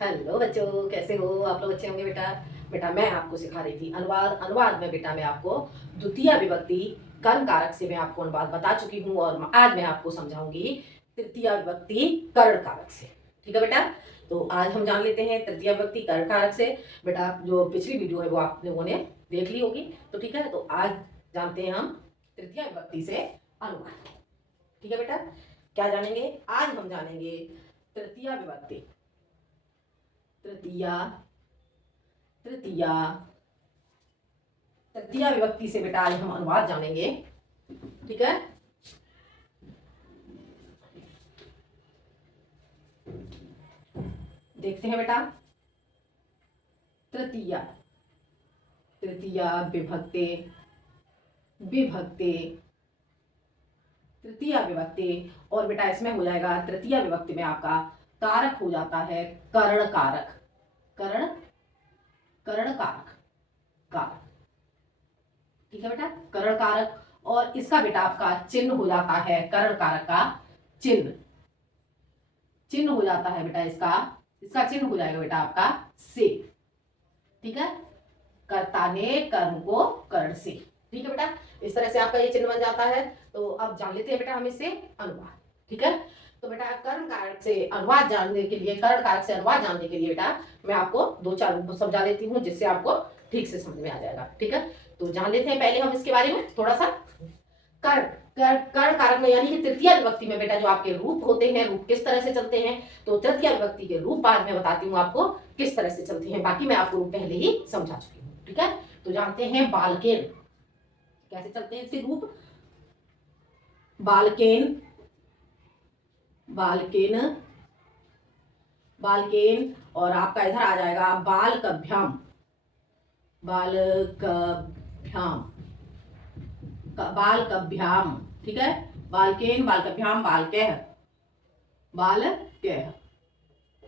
Hello बच्चों, कैसे हो आप लोग? अच्छे होंगे बेटा। बेटा मैं आपको सिखा रही थी अनुवाद। अनुवाद में बेटा मैं आपको द्वितीय विभक्ति कर्म कारक से मैं आपको अनुवाद बता चुकी हूँ और आज मैं आपको समझाऊंगी तृतीय विभक्ति कर्ण कारक से। ठीक है बेटा, तो आज हम जान लेते हैं तृतीय विभक्ति कर्ण कारक से। बेटा जो पिछली वीडियो है वो आप लोगों ने देख ली होगी, तो ठीक है, तो आज जानते हैं हम तृतीय विभक्ति से अनुवाद। ठीक है बेटा, क्या जानेंगे? आज हम जानेंगे तृतीय विभक्ति। तृतीया तृतीया तृतीया विभक्ति से बेटा आज हम अनुवाद जानेंगे। ठीक है, देखते हैं बेटा। तृतीया तृतीया विभक्ति विभक्ति तृतीया विभक्ति, और बेटा इसमें हो जाएगा तृतीया विभक्ति में आपका कारक हो जाता है कर्ण कारक। कर्ण कर्ण कारक कारक। ठीक है बेटा, कर्ण कारक, और इसका बेटा आपका चिन्ह हो जाता है कर्ण कारक का चिन्ह। चिन्ह हो जाता है बेटा इसका इसका चिन्ह हो जाएगा बेटा आपका से। ठीक है, कर्ता ने कर्म को कर्ण से। ठीक है बेटा, इस तरह से आपका ये चिन्ह बन जाता है। तो अब जान लेते हैं बेटा हम इससे अनुवाद। ठीक है, तो बेटा कर्ण कारक से अनुवाद जानने के लिए, कर्ण कारक से अनुवाद जानने के लिए बेटा मैं आपको दो चार रूप समझा देती हूँ जिससे आपको ठीक से समझ में आ जाएगा। ठीक है, तो जान लेते हैं पहले हम इसके बारे में थोड़ा सा। कर्ण कर्ण कारक में यानी कि तृतीय विभक्ति में बेटा जो आपके रूप होते हैं, रूप किस तरह से चलते हैं, तो तृतीय विभक्ति के रूप आज मैं बताती हूँ आपको किस तरह से चलते हैं। बाकी मैं आपको रूप पहले ही समझा चुकी हूँ। ठीक है, तो जानते हैं बालकेन कैसे चलते हैं इसके रूप। बालकेन बालकेन बालकेन, और आपका इधर आ जाएगा बालकभ्याम। बालकभ्याम बालकभ्याम। ठीक है, बालकेन बालकभ्याम बालकैः बालकैः।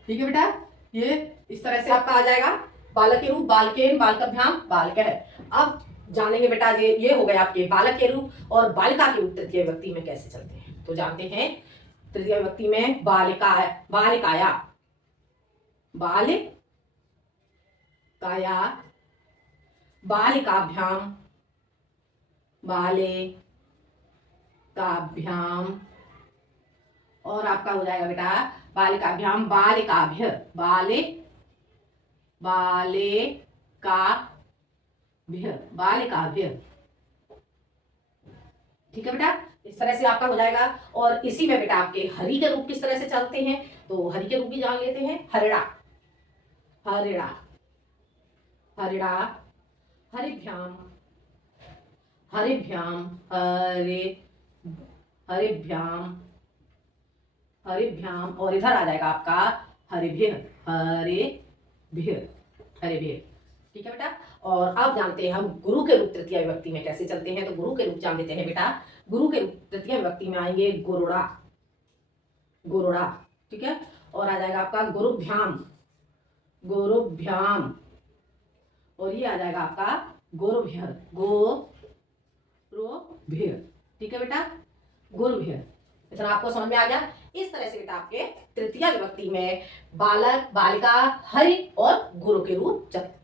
ठीक है बेटा, ये इस तरह से आपका आ जाएगा बालक के रूप बालकेन बालकभ्याम बालकैः। अब जानेंगे बेटा ये हो गए आपके बालक के रूप, और बालिका के रूप तृतीय विभक्ति में कैसे चलते हैं। तो जानते हैं तृतीय विभक्ति में बालिका बालिकाया बालिकाया बालिकाभ्याम बालिकाभ्याम, और आपका हो जाएगा बेटा बालिकाभ्याम बालिकाभ्य बालिकाभ्य। ठीक है बेटा, इस तरह से आपका हो जाएगा। और इसी में बेटा आपके हरि के रूप किस तरह से चलते हैं, तो हरि के रूप भी जान लेते हैं। हरिणा हरिणा हरिणा हरिभ्याम हरिभ्याम हरिभ्याम हरिभ्याम, और इधर आ जाएगा आपका हरिभ्य हरिभ्य हरिभ्य। ठीक है बेटा, और अब जानते हैं हम गुरु के रूप तृतीय विभक्ति में कैसे चलते हैं। तो गुरु के रूप जान लेते हैं बेटा। गुरु के रूप तृतीय विभक्ति में आएंगे गुरुड़ा गुरुड़ा। ठीक है, और आ जाएगा आपका गुरुभ्याम गुरुभ्याम, और ये आ जाएगा आपका गुरुभ्य गुरुभ्य। ठीक है बेटा, गुरुभ्य। इतना आपको समझ में आ गया। इस तरह से बेटा आपके तृतीय विभक्ति में बालक बालिका हरि और गुरु के रूप चलते हैं।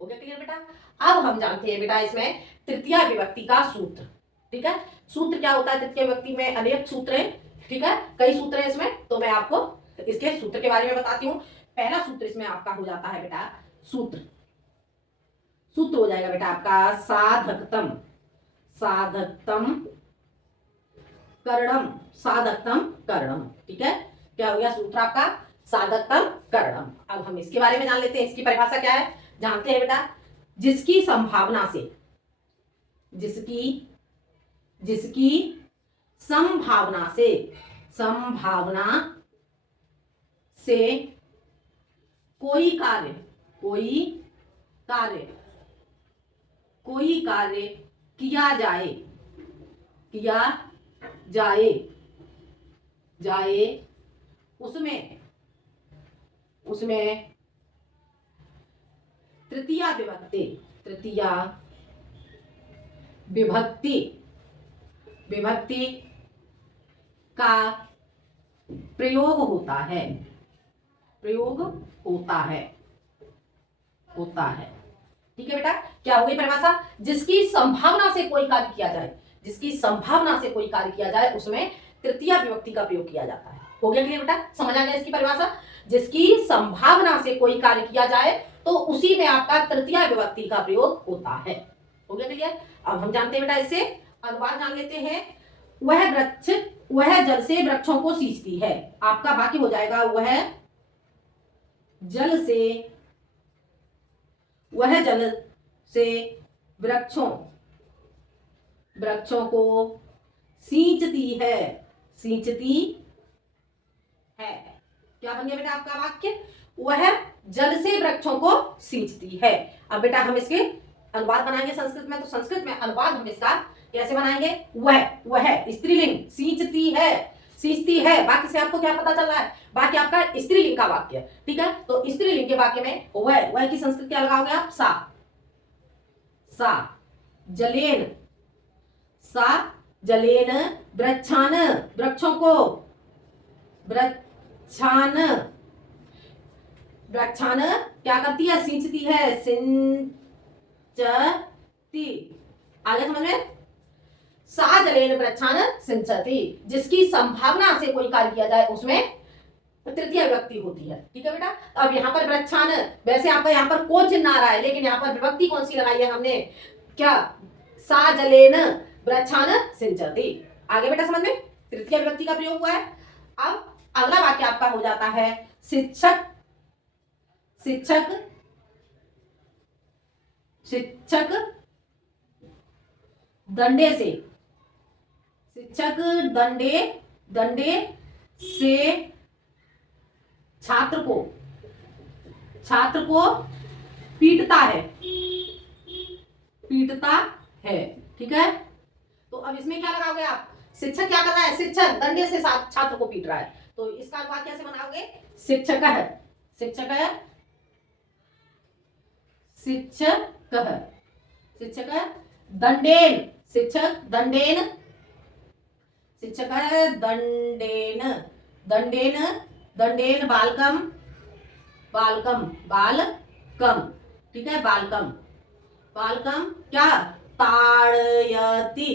ओके क्लियर बेटा। अब हम जानते हैं बेटा इसमें तृतीय विभक्ति का सूत्र। ठीक है, सूत्र क्या होता है तृतीय विभक्ति में? अनेक सूत्र हैं। ठीक है, कई सूत्र हैं इसमें, तो मैं आपको इसके सूत्र के बारे में बताती हूँ। पहला सूत्र इसमें आपका हो जाता है बेटा सूत्र सूत्र हो जाएगा बेटा आपका साधकतम साधकतम कर्णम साधकतम कर्णम। ठीक है, क्या हो गया सूत्र आपका? साधकतम कर्णम। अब हम इसके बारे में जान लेते हैं। इसकी परिभाषा क्या है, जानते हैं बेटा। जिसकी संभावना से जिसकी जिसकी संभावना से कोई कार्य कोई कार्य कोई कार्य किया जाए किया जाए जाए उसमें उसमें तृतीया विभक्ति विभक्ति का प्रयोग होता है प्रयोग होता है, होता है। ठीक है बेटा, क्या हो गई परिभाषा? जिसकी संभावना से कोई कार्य किया जाए, जिसकी संभावना से कोई कार्य किया जाए उसमें तृतीया विभक्ति का प्रयोग किया जाता है। हो गया क्लियर बेटा? समझ आ गया इसकी परिभाषा? जिसकी संभावना से कोई कार्य किया जाए तो उसी में आपका तृतीया विभक्ति का प्रयोग होता है। हो गया क्लियर? अब हम जानते हैं बेटा, इससे अनुवाद जान लेते हैं। वह जल से वृक्षों को सींचती है। आपका वाक्य हो जाएगा वह जल से वृक्षों को सींचती है, सींचती है। क्या बन गया बेटा आपका वाक्य? वह जल से वृक्षों को सींचती है। अब बेटा हम इसके अनुवाद बनाएंगे संस्कृत में, तो संस्कृत में अनुवाद हम इसका कैसे बनाएंगे? वह स्त्रीलिंग, सींचती है, सींचती है। वाक्य से आपको क्या पता चल रहा है? वाक्य आपका स्त्रीलिंग का वाक्य, ठीक है। तो स्त्रीलिंग के वाक्य में वह की संस्कृत क्या लगाओगे आप? सा जलेन, सा जलेन वृक्षान, वृक्षों को, वृक्षान क्या करती है? सींचती है, सिंचती। आगे समझ में? सा जलेन वृक्षान सिंचती, जिसकी संभावना से कोई कार्य किया जाए उसमें तृतीय विभक्ति होती है। ठीक है बेटा? अब यहाँ पर वृक्षान, वैसे आपका यहाँ पर को चिन्ह आ रहा है, लेकिन यहाँ पर विभक्ति कौन सी लगाई है हमने? क्या? सा जलेन वृक्षान सिंचती। आगे बेटा समझ में? तृतीय विभक्ति का प्रयोग हुआ है। अब अगला वाक्य आपका हो जाता है शिक्षक दंडे से, शिक्षक दंडे से छात्र को पीटता है, ठीक है। तो अब इसमें क्या लगाओगे आप? शिक्षक क्या कर रहा है? शिक्षक दंडे से छात्र को पीट रहा है, तो इसका अनुवाद कैसे बनाओगे? शिक्षक दंडेन, शिक्षक दंडेन बालकम, ठीक है। बालकम क्या? ताड़यति।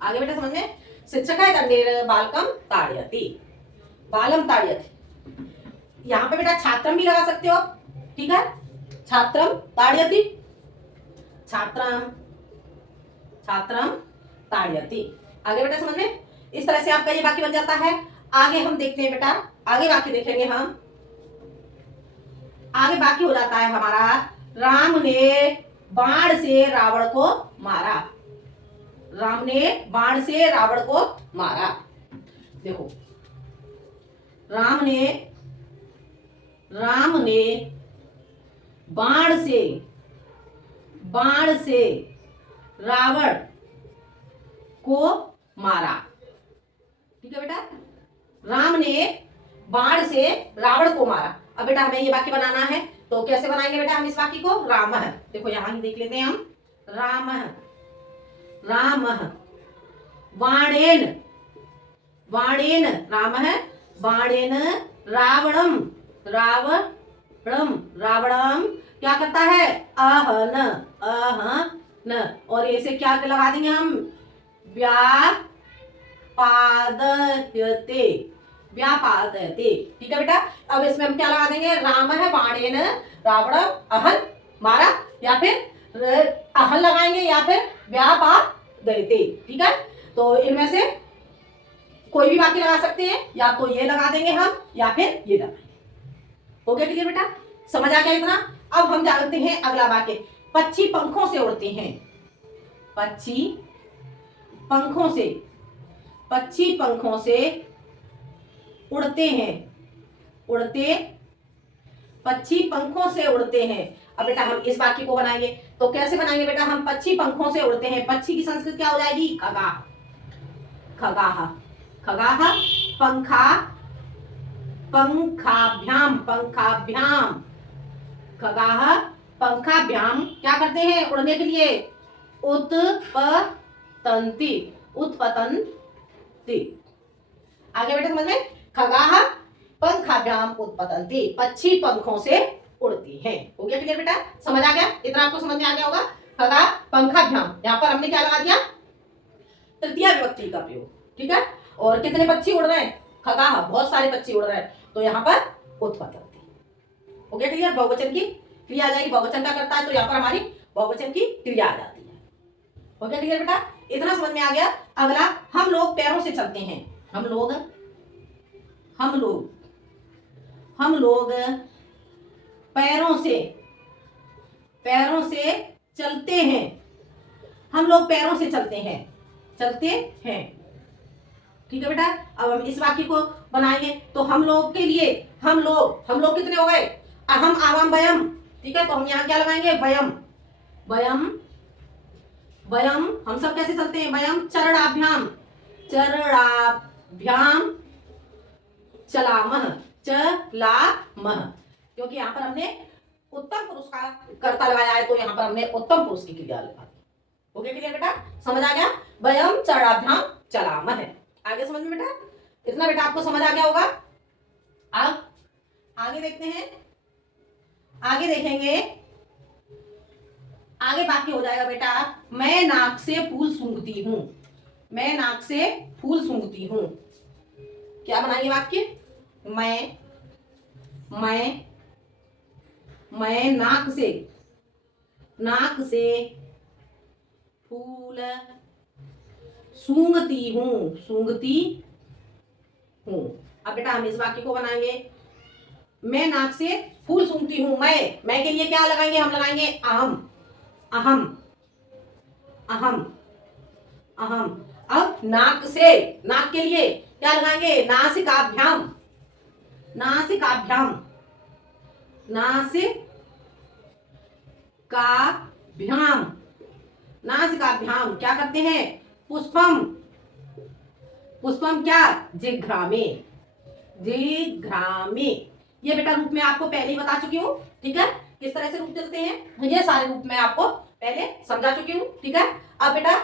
आगे बेटा समझ में? शिक्षक है दंडेन बालकम ताड़यति, बालम ताड़यति। यहाँ पे बेटा छात्रम भी लगा सकते हो, ठीक है। छात्रम ताड़यति, छात्रम ताड़यति। आगे बेटा समझ में? इस तरह से आपका ये वाक्य बन जाता है। आगे हम देखते हैं बेटा, आगे वाक्य देखेंगे हम। आगे वाक्य हो जाता है हमारा, राम ने बाण से रावण को मारा। राम ने बाण से रावण को मारा। देखो, राम ने बाण से रावण को मारा, ठीक है बेटा। राम ने बाण से रावण को मारा। अब बेटा हमें ये वाक्य बनाना है, तो कैसे बनाएंगे बेटा हम इस वाक्य को? राम, देखो यहां ही देख लेते हैं हम। राम बाणेन, राम है बाणेन रावणम क्या करता है? अहन, और ऐसे क्या लगा देंगे हम? व्यापादयते, ठीक है बेटा। अब इसमें हम क्या लगा देंगे? राम है बाणेन रावणम अहन मारा, या फिर अहन लगाएंगे, या फिर व्यापादयते, ठीक है। तो इनमें से कोई भी वाक्य लगा सकते हैं, या तो ये लगा देंगे हम, या फिर ये लगाएंगे। हो गया क्लियर बेटा? समझ आ गया इतना? अब हम जानते हैं अगला वाक्य। पक्षी पंखों से उड़ते हैं। पक्षी पंखों से उड़ते हैं। पक्षी पंखों से उड़ते हैं। अब बेटा हम इस वाक्य को बनाएंगे, तो कैसे बनाएंगे बेटा हम? पक्षी पंखों से उड़ते हैं, पक्षी की संस्कृत क्या हो जाएगी? खगाह। पंखाभ्याम। खगाह पंखाभ्याम क्या करते हैं उड़ने के लिए? उत्पतंती। आगे बेटा समझ में? खगाह पंखाभ्याम उत्पतन्ति, पक्षी पंखों से उड़ती हैं। हो गया क्लियर बेटा? समझ आ गया? इतना आपको समझ में आ गया होगा। खगा पंखाभ्याम, यहाँ पर हमने क्या लगा दिया? तृतीया विभक्ति का प्रयोग, ठीक है। और कितने पक्षी उड़ रहे हैं? खगा, बहुत सारे पक्षी उड़ रहे हैं, तो यहाँ पर उत्पतन्ति। हो गया क्लियर? बहुवचन की क्रिया आ जाएगी, बहुवचन का करता है तो यहाँ पर हमारी बहुवचन की क्रिया आ जाती है। हो गया क्लियर बेटा? इतना समझ में आ गया। अगला, हम लोग पैरों से चलते हैं। हम लोग पैरों से चलते हैं। हम लोग पैरों से चलते हैं। ठीक है बेटा? अब हम इस वाक्य को बनाएंगे तो हम लोग के लिए, हम लोग कितने हो गए? अहम, आवाम, वयम। ठीक है, तो हम यहाँ क्या लगाएंगे? वयम। हम सब कैसे चलते हैं? वयम चरणाभ्याम चलामः, क्योंकि यहाँ पर हमने उत्तम पुरुष का कर्ता लगाया है, तो यहाँ पर हमने उत्तम पुरुष की क्रिया लगा दी। हो गया क्लियर बेटा? समझ आ गया? वयम चरणाभ्याम चलामः। आगे समझ में बेटा? इतना बेटा आपको समझ आ गया होगा। अब आगे देखते हैं, आगे देखेंगे। आगे बाकी हो जाएगा बेटा, मैं नाक से फूल सूंघती हूँ। क्या बनाइए वाक्य? मैं नाक से फूल सूंघती हूँ। अब बेटा हम इस वाक्य को बनाएंगे। मैं नाक से फूल सूंघती हूँ। मैं के लिए क्या लगाएंगे? हम लगाएंगे अहम। अब नाक के लिए क्या लगाएंगे? नासिकाभ्याम। क्या करते हैं? पुष्पम क्या? जिघ्रामे। ये बेटा रूप में आपको पहले ही बता चुकी हूँ, ठीक है, किस तरह से रूप चलते हैं। ये सारे रूप में आपको पहले समझा चुकी हूँ, ठीक है। अब बेटा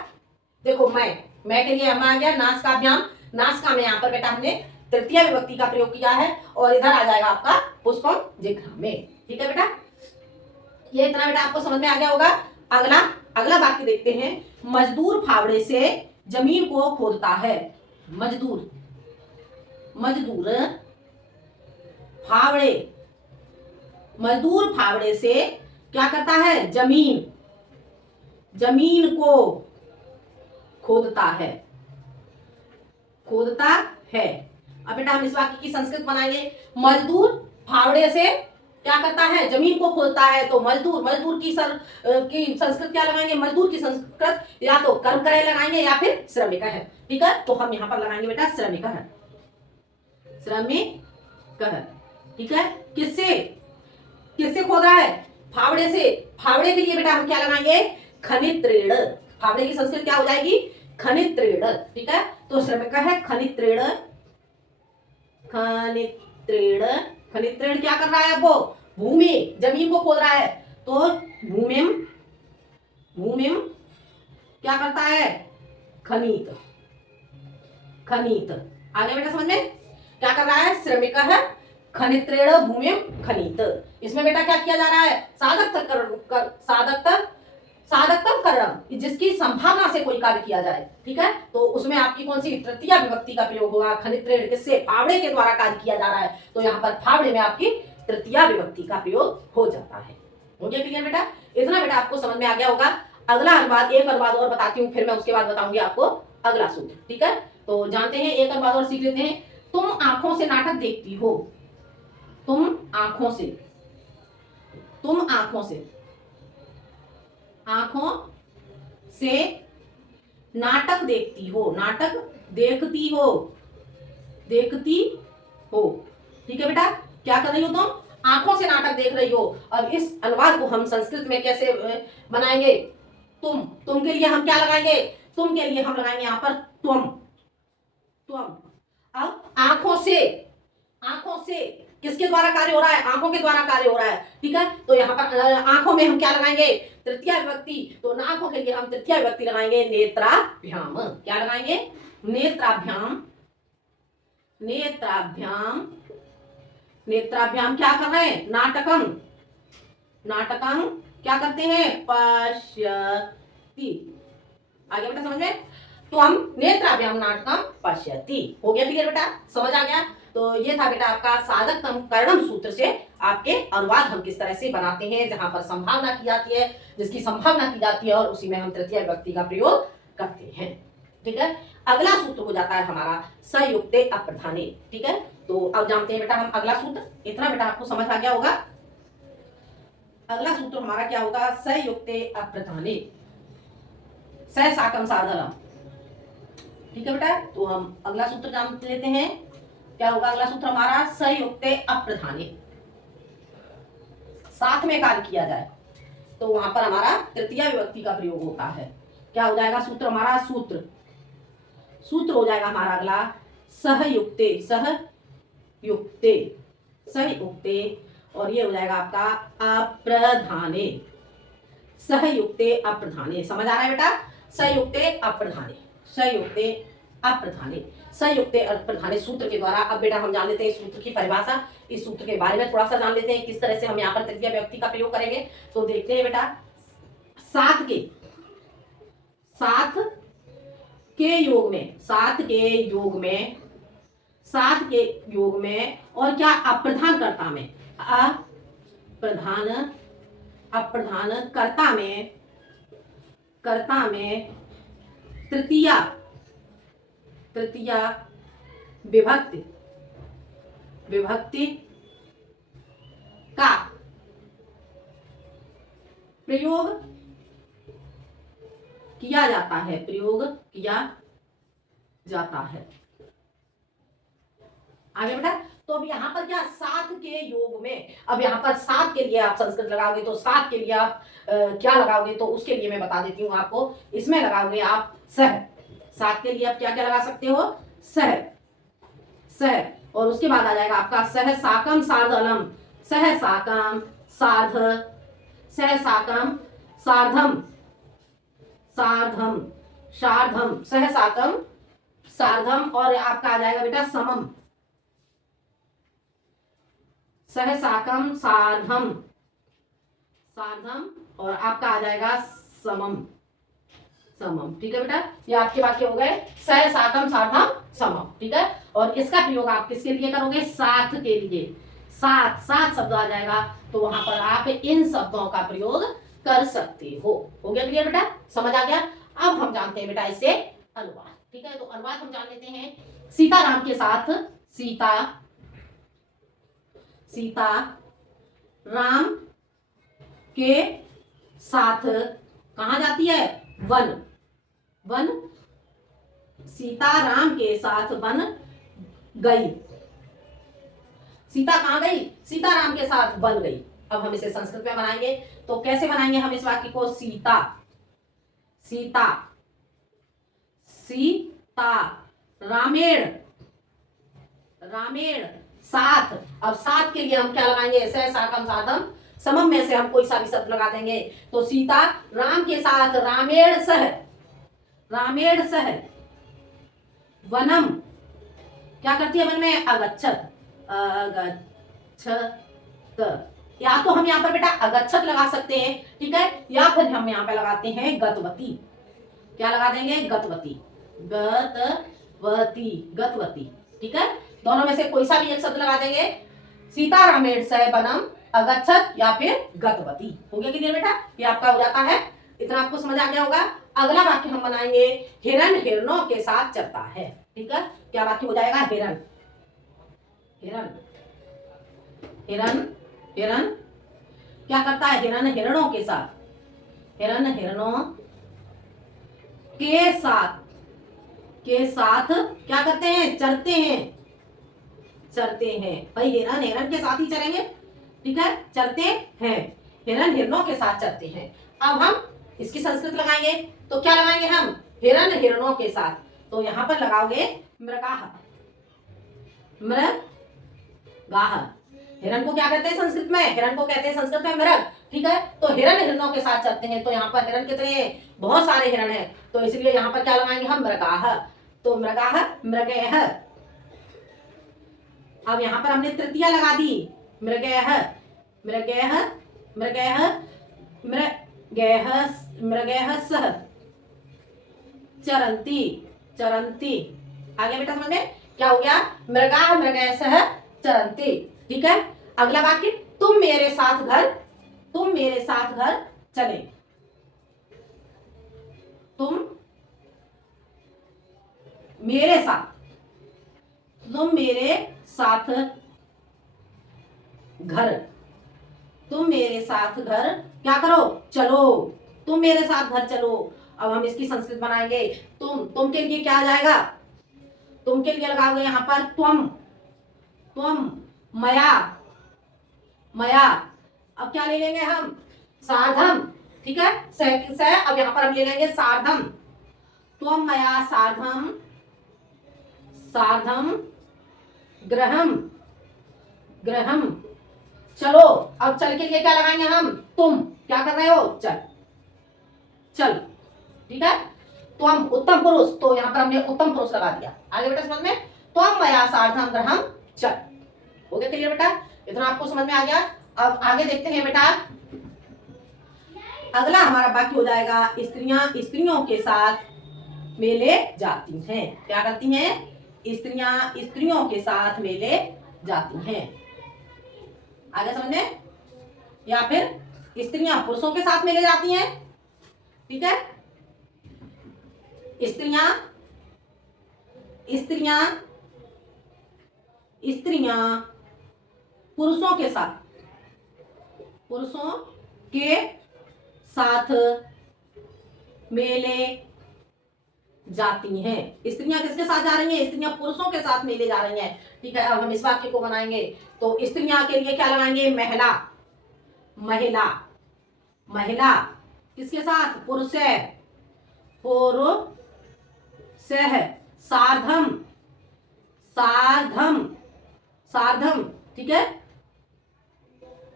देखो, मैं के लिए हम आ गया नासिकाभ्याम। नासिका में यहाँ पर बेटा हमने तृतीय विभक्ति का प्रयोग किया है, और इधर आ जाएगा आपका पुष्पम जिघ्रामे। ठीक है बेटा? ये इतना बेटा आपको समझ में आ गया होगा। अगला वाक्य देखते हैं। मजदूर फावड़े से जमीन को खोदता है। मजदूर फावड़े से क्या करता है? जमीन को खोदता है। अब बेटा हम इस वाक्य की संस्कृत बनाएंगे। मजदूर फावड़े से क्या करता है? जमीन को खोदता है। तो मजदूर की संस्कृत क्या लगाएंगे? मजदूर की संस्कृत या तो कर्म करे लगाएंगे या फिर श्रमिक है। ठीक है, तो हम यहाँ पर लगाएंगे बेटा श्रमिक है। ठीक है, किससे खोद रहा है? फावड़े से। फावड़े के लिए बेटा हम क्या लगाएंगे? खनित्रेण। फावड़े की संस्कृत क्या हो जाएगी? खनित्रेण। ठीक है, तो श्रमिक है खनित्रेण। खनित्रेण क्या कर रहा है? वो भूमि, जमीन को खोद रहा है, तो भूमिम क्या करता है? खनित। आगे बेटा समझ में? क्या कर रहा है? श्रमिक है खनित्रेण भूमिम खनित। इसमें बेटा क्या किया जा रहा है? साधकतम कर्म, जिसकी संभावना से कोई कार्य किया जाए। ठीक है, तो उसमें आपकी कौन सी तृतीया विभक्ति का प्रयोग होगा? खनित्रेण, किससे? फावड़े के द्वारा कार्य किया जा रहा है, तो यहाँ पर फावड़े में आपकी तृतीया विभक्ति का प्रयोग हो जाता है। हो गया क्लियर बेटा? इतना बेटा आपको समझ में आ गया होगा। अगला अनुवाद, एक अनुवाद और बताती हूँ, फिर मैं उसके बाद बताऊंगी आपको अगला सूत्र। ठीक है, तो जानते हैं, एक अनुवाद और सीख लेते हैं। तुम आंखों से नाटक देखती हो। तुम आंखों से नाटक देखती हो। ठीक है बेटा, क्या कर रही हो? तुम आंखों से नाटक देख रही हो। अब इस अनुवाद को हम संस्कृत में कैसे बनाएंगे? तुम के लिए हम क्या लगाएंगे? तुम के लिए हम लगाएंगे यहाँ पर त्वम। अब आंखों से किसके द्वारा कार्य हो रहा है? आंखों के द्वारा कार्य हो रहा है। ठीक है, तो यहाँ पर आंखों में हम क्या लगाएंगे? तृतीया विभक्ति। तो आंखों के लिए हम तृतीया विभक्ति लगाएंगे नेत्राभ्याम। क्या लगाएंगे? नेत्राभ्याम। नेत्राभ्याम क्या कर रहे हैं, नाटकम, नाटकम क्या करते हैं, पश्यति। आगे बेटा समझ में, तो हम नेत्राभ्याम नाटकम पश्यति, हो गया क्लियर बेटा, समझ आ गया। तो ये था बेटा आपका साधकतम करणम सूत्र से आपके अनुवाद हम किस तरह से बनाते हैं, जहां पर संभावना की जाती है, जिसकी संभावना की जाती है, और उसी में हम तृतीय विभक्ति का प्रयोग करते हैं। ठीक है, अगला सूत्र हो जाता है हमारा संयुक्ते अप्रधाने। ठीक है, तो अब जानते हैं बेटा हम अगला सूत्र, इतना बेटा आपको समझ आ गया होगा। अगला सूत्र हमारा क्या होगा, संयुक्ते अप्रधाने, स साकम साधनम। ठीक है बेटा, तो हम अगला सूत्र जान लेते हैं, क्या होगा अगला सूत्र हमारा, संयुक्ते अप्रधाने, साथ में कार्य किया जाए तो वहां पर हमारा तृतीय विभक्ति का प्रयोग होता है। क्या हो जाएगा सूत्र हमारा, सूत्र हो जाएगा हमारा अगला सहयुक्ते, सहयुक्ते, सहयुक्ते, और ये हो जाएगा आपका अप्रधाने, सहयुक्ते अप्रधाने। समझ आ रहा है बेटा, संयुक्ते अप्रधाने, संयुक्ते अप्रधाने, संयुक्ते अप्रधाने सूत्र के द्वारा। अब बेटा हम जान लेते हैं सूत्र की परिभाषा, इस सूत्र के बारे में थोड़ा सा जान लेते हैं, किस तरह से हम यहाँ पर तृतीय विभक्ति का प्रयोग करेंगे। तो देखते हैं बेटा, सात के योग में, सात के योग में, सात के योग में, और क्या अप्रधान कर्ता में, अप्रधान, अप्रधान कर्ता में, कर्ता में तृतीया, तृतीया विभक्ति, विभक्ति का प्रयोग किया जाता है, प्रयोग किया जाता है। आगे बेटा, तो अब यहाँ पर क्या, सात के योग में, अब यहाँ पर सात के लिए आप संस्कृत लगाओगे तो सात के लिए आप क्या लगाओगे, तो उसके लिए मैं बता देती हूँ आपको। इसमें लगाओगे आप सह, सात के लिए आप क्या क्या लगा सकते हो, सह, सह, और उसके बाद आ जाएगा आपका सह साकम सार्धलम, सह साकम सार्ध, सह साकम सार्धम, सार्धम, सार्धम, सह साकम सार्धम, और आपका आ जाएगा बेटा समम, सह साकम सार्धम, सार्धम, और आपका आ जाएगा समम, समम। ठीक है बेटा, ये आपके वाक्य हो गए, सह साकम सार्धम समम। ठीक है, और इसका प्रयोग आप किसके लिए करोगे, साथ के लिए, साथ, साथ शब्द आ जाएगा, तो वहां पर आप इन शब्दों का प्रयोग कर सकते हो। हो गया क्लियर बेटा, समझ आ गया। अब हम जानते हैं बेटा इससे अनुवाद। ठीक है, तो अनुवाद हम जान लेते हैं, सीताराम के साथ, सीता, सीता राम के साथ कहा जाती है, वन, वन, सीता राम के साथ वन गई, सीता कहां गई, सीता राम के साथ वन गई। अब हम इसे संस्कृत में बनाएंगे, तो कैसे बनाएंगे हम इस वाक्य को, सीता, सीता, सीता रामेण, रामेण साथ। अब साथ के लिए हम क्या लगाएंगे, सह साकम साधम समम में से हम कोई सा भी शब्द लगा देंगे, तो सीता राम के साथ रामेण सह, रामेण सह वनम, क्या करती है वन में, अगच्छत, अगच्छत, या तो हम यहाँ पर बेटा अगच्छत लगा सकते हैं, ठीक है, या फिर हम यहाँ पे लगाते हैं गतवती, क्या लगा देंगे, गतवती, गतवती, गतवती। ठीक है, दोनों में से कोई सा भी एक शब्द लगा देंगे, सीता रामेण सह वनम अगच्छत या फिर गतवती। हो गया क्लियर बेटा, ये आपका हो जाता है, इतना आपको समझ आ गया होगा। अगला वाक्य हम बनाएंगे, हिरण हिरणों के साथ चलता है। ठीक है, क्या वाक्य हो जाएगा, हिरण, हिरण, हिरण, हिरण क्या करता है, हिरण हिरणों के साथ, हिरण हिरणों के साथ, के साथ क्या करते हैं, चलते हैं, चलते हैं। भाई हिरण हिरण के साथ ही चलेंगे, ठीक है, चलते हैं, हिरण हिरणों के साथ चलते हैं। अब हम इसकी संस्कृत लगाएंगे, तो क्या लगाएंगे हम, हिरण हिरणों के साथ, तो यहां पर लगाओगे मृगाह, मृगाह। हिरण को क्या कहते हैं संस्कृत में, हिरण को कहते हैं संस्कृत में मृग। ठीक है, तो हिरण हिरणों के साथ चलते हैं, तो यहाँ पर हिरण कितने हैं, बहुत सारे हिरण हैं, तो इसलिए यहाँ पर क्या लगाएंगे हम, मृगाह। तो मृगाह, मृगयः, अब यहाँ पर हमने तृतीया लगा दी, मृगयः, मृगयः, मृगयः, मृगयः, मृगयः सह चरंती, चरंती। आगे बेटा समझ में क्या हो गया? मृगा मृगयः सह चरंती। ठीक है, अगला वाक्य, तुम मेरे साथ घर, तुम मेरे साथ घर चले, तुम मेरे साथ, तुम मेरे साथ घर, तुम मेरे साथ घर क्या करो? चलो, तुम मेरे साथ घर चलो। अब हम इसकी संस्कृत बनाएंगे। तुम के लिए क्या आ जाएगा? तुम के लिए लगाओगे यहाँ पर त्वम, त्वम, मया, मया। अब क्या ले लेंगे हम? सार्धम। ठीक है, सह अब यहाँ पर हम ले लेंगे सार्धम, त्वम मया सार्धम, सार्धम ग्रहम, ग्रहम। चलो, अब चल के लिए क्या लगाएंगे हम? तुम क्या कर रहे हो? चल, चल। ठीक है, त्वम उत्तम पुरुष, तो यहाँ पर हमने उत्तम पुरुष लगा दिया। आगे बेटा समझ में, त्वम मया सार्धम ग्रहम चल। हो गया क्लियर बेटा? इतना आपको समझ में आ गया। अब आगे देखते हैं बेटा, अगला हमारा वाक्य हो जाएगा, स्त्रियां स्त्रियों के साथ मेले जाती हैं। क्या करती हैं? स्त्रियां स्त्रियों के साथ मेले जाती हैं। आगे समझ में? या फिर स्त्रियां पुरुषों के साथ मेले जाती हैं। ठीक है, स्त्रियां स्त्रियां स्त्रियां पुरुषों के साथ, पुरुषों के साथ मेले जाती हैं। स्त्रियां किसके साथ जा रही हैं? स्त्रियां पुरुषों के साथ मेले जा रही हैं। ठीक है, अब हम इस वाक्य को बनाएंगे। तो स्त्रियां के लिए क्या लगाएंगे? महिला, महिला, महिला किसके साथ? पुरुष, पुरुष, सार्धम, सार्धम, सार्धम। ठीक है,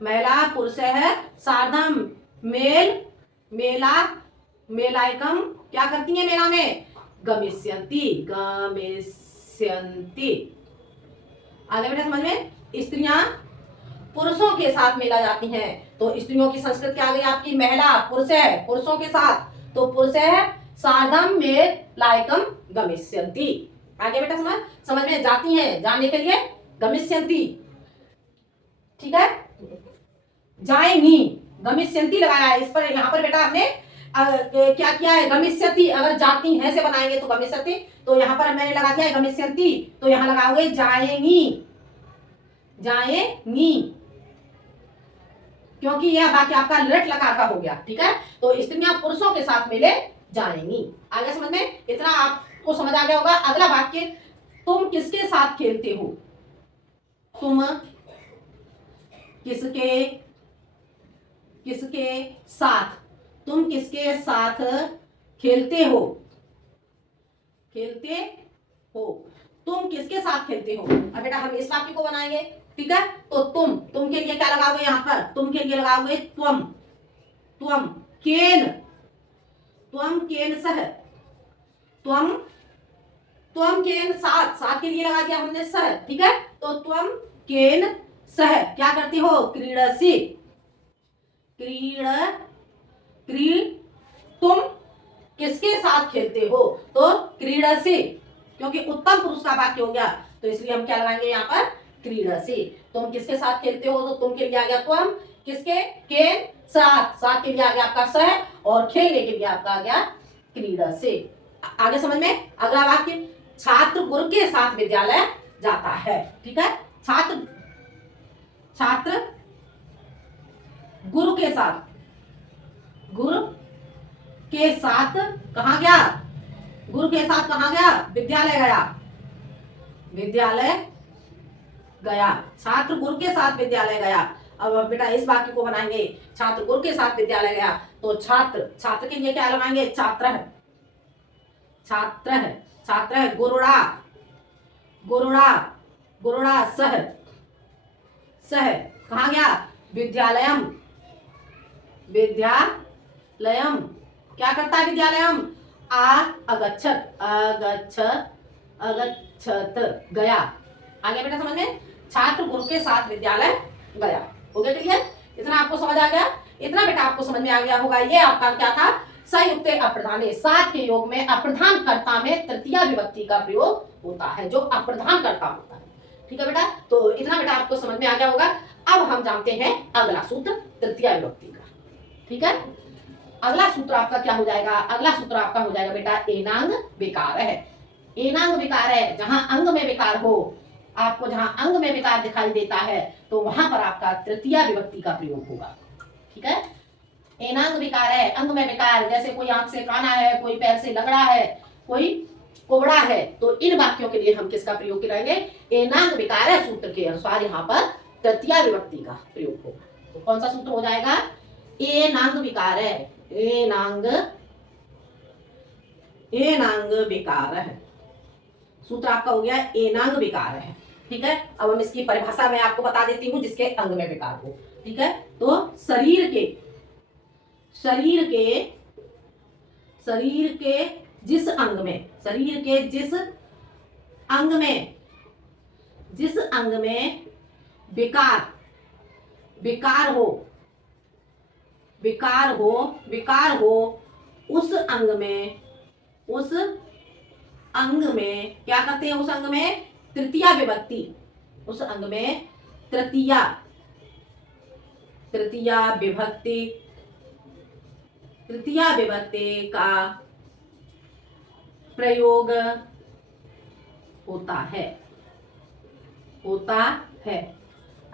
महिला पुरुष है, सार्धम मेल, मेला, मेलायकम क्या करती है मेला में? गमिष्यन्ति, गमिष्यन्ति। आगे बेटा समझ में, स्त्रियां पुरुषों के साथ मेला जाती हैं। तो स्त्रियों की संस्कृत क्या आ गई आपकी? महिला, पुरुष है, पुरुषों के साथ, तो पुरुष है सार्धम मेलायकम गमिष्यन्ति। आगे बेटा समझ में, जाती हैं, जाने के लिए गमिष्यन्ति। ठीक है, जाएंगी, गमिष्यन्ति लगाया है इस पर। यहाँ पर बेटा हमने क्या किया है? गमिष्यति, अगर जाती हैं से बनाएंगे तो गमिष्यति, तो यहाँ पर मैंने लगा दिया है गमिष्यन्ति, तो यहाँ लगाओगे जाएंगी, जाएंगी, क्योंकि यह वाक्य आपका लट लकार का हो गया। ठीक है, तो स्त्रियां पुरुषों के साथ मिले जाएंगी। आगे समझ में, इतना आपको समझ आ गया होगा। अगला वाक्य, तुम किसके साथ खेलते हो? तुम किसके किसके साथ, तुम किसके साथ खेलते हो? खेलते हो, तुम किसके साथ खेलते हो? अब बेटा हम इस वाक्य को बनाएंगे। ठीक है, तो तुम के लिए क्या लगाओगे? यहाँ पर तुम के लिए लगाओगे त्वम, त्वम केन, त्वम केन सह, त्वम, त्वम केन साथ, साथ के लिए लगा दिया हमने सह। ठीक है, तो त्वम केन सह क्या करती हो? क्रीडसी, तुम किसके साथ खेलते हो? तो क्रीडसी, क्योंकि उत्तम पुरुष का वाक्य हो गया, तो इसलिए हम क्या लगाएंगे यहाँ पर? क्रीडसी। तुम किसके साथ खेलते हो? तो तुम के लिए आ गया त्वम, किसके? के साथ, साथ के लिए आ गया आपका सह, और खेलने के लिए आपका आ गया क्रीडसी। आगे समझ में, अगला वाक्य, छात्र गुरु के साथ विद्यालय जाता है। ठीक है, छात्र गुरु के साथ, गुरु के साथ कहाँ गया? गुरु के साथ कहाँ गया? विद्यालय गया, विद्यालय गया। छात्र गुरु के साथ विद्यालय गया। अब बेटा इस वाक्य को बनाएंगे, छात्र गुरु के साथ विद्यालय गया, तो छात्र के लिए क्या लगाएंगे? छात्र, छात्र, छात्र गुरुड़ा, गुरुड़ा, गुरुड़ा सह, सह कहाँ गया? विद्यालयम, विद्यालयम क्या करता है? विद्यालयम अगच्छत, अगच्छत, अगच्छत गया। आगे बेटा समझ में, छात्र गुरु के साथ विद्यालय गया। हो गया क्लियर? इतना आपको समझ आ गया? इतना बेटा आपको समझ में आ गया होगा। ये आपका क्या था? संयुक्त अप्रधाने। साथ के योग में अप्रधान कर्ता में तृतीया विभक्ति का प्रयोग होता है, जो अप्रधान कर्ता होता है। ठीक है बेटा? तो इतना बेटा आपको समझ में आ गया होगा। अब हम जानते हैं अगला सूत्र तृतीया विभक्ति का। ठीक है? अगला सूत्र आपका क्या हो जाएगा? अगला सूत्र आपका हो जाएगा बेटा एनांग विकार है। एनांग विकार है, जहां अंग में विकार हो, आपको जहां अंग में विकार दिखाई देता है तो वहां पर आपका तृतीया विभक्ति का प्रयोग होगा। ठीक है? एनांग विकार है, अंग में विकार, जैसे कोई आंख से काना है, कोई पैर से लगड़ा है, कोई कोबड़ा है, तो इन वाक्यों के लिए हम किसका प्रयोग करेंगे? एनांग विकार है सूत्र के अनुसार यहाँ पर तृतीया विभक्ति का प्रयोग होगा। तो कौन सा सूत्र हो जाएगा? एनांग विकार है। एनांग विकार है सूत्र आपका हो गया एनांग विकार है। ठीक है? अब हम इसकी परिभाषा मैं आपको बता देती हूँ जिसके अंग में विकार हो। ठीक है? तो शरीर के जिस अंग में विकार हो उस अंग में क्या करते हैं? उस अंग में तृतीया विभक्ति, उस अंग में तृतीया विभक्ति का प्रयोग होता है।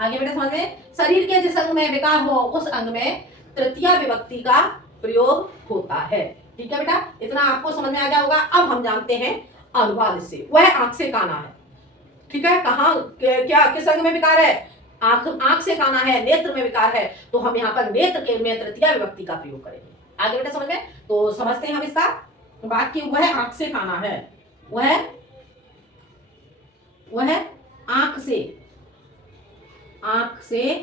आगे बेटा समझ में? शरीर के जिस अंग में विकार हो उस अंग में तृतीया विभक्ति का प्रयोग होता है। ठीक है बेटा? इतना आपको समझ में आ गया होगा। अब हम जानते हैं अनुवाद से। वह आंख से काना है। ठीक है? कहाँ क्या किस अंग में विकार है? आंख से काना है, नेत्र में विकार है, तो हम यहाँ पर नेत्र के में तृतीया विभक्ति का प्रयोग करेंगे। आगे बेटा समझ में? तो समझते हैं हम इसका वाक्य। वह आंख से काना है। वह आंख से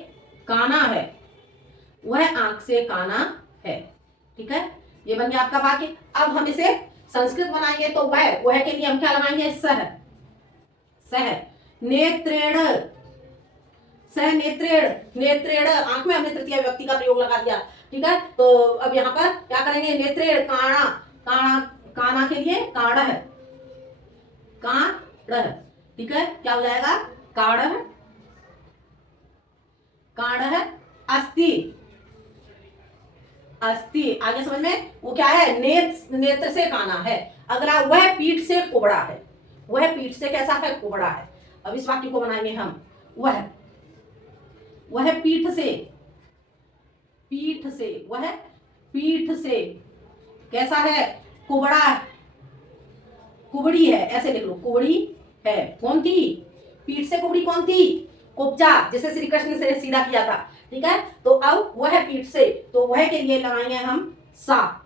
काना है। वह आंख से काना है। ठीक है? ये बन गया आपका वाक्य। अब हम इसे संस्कृत बनाएंगे तो वह के लिए हम क्या लगाएंगे? सह नेत्रेण। नेत्रेण आंख में हमने तृतीय विभक्ति का प्रयोग लगा दिया। ठीक है? तो अब यहाँ पर क्या करेंगे? नेत्रेण काना के लिए काढ़। ठीक है? क्या हो जाएगा? काढ़ अस्थि। आगे समझ में? वो क्या है? नेत्र से काना है। अगला वह पीठ से कुबड़ा है। वह पीठ से कैसा है? कुबड़ा है। अब इस वाक्य को बनाएंगे हम। वह पीठ से कैसा है? कुबड़ी है। ऐसे लिख लो, कुबड़ी है। कौन थी? पीठ से कुबड़ी कौन थी? कुब्जा, जिसे श्री कृष्ण से सीधा किया था। ठीक है? तो अब वह पीठ से, तो वह के लिए लगाएंगे हम सा।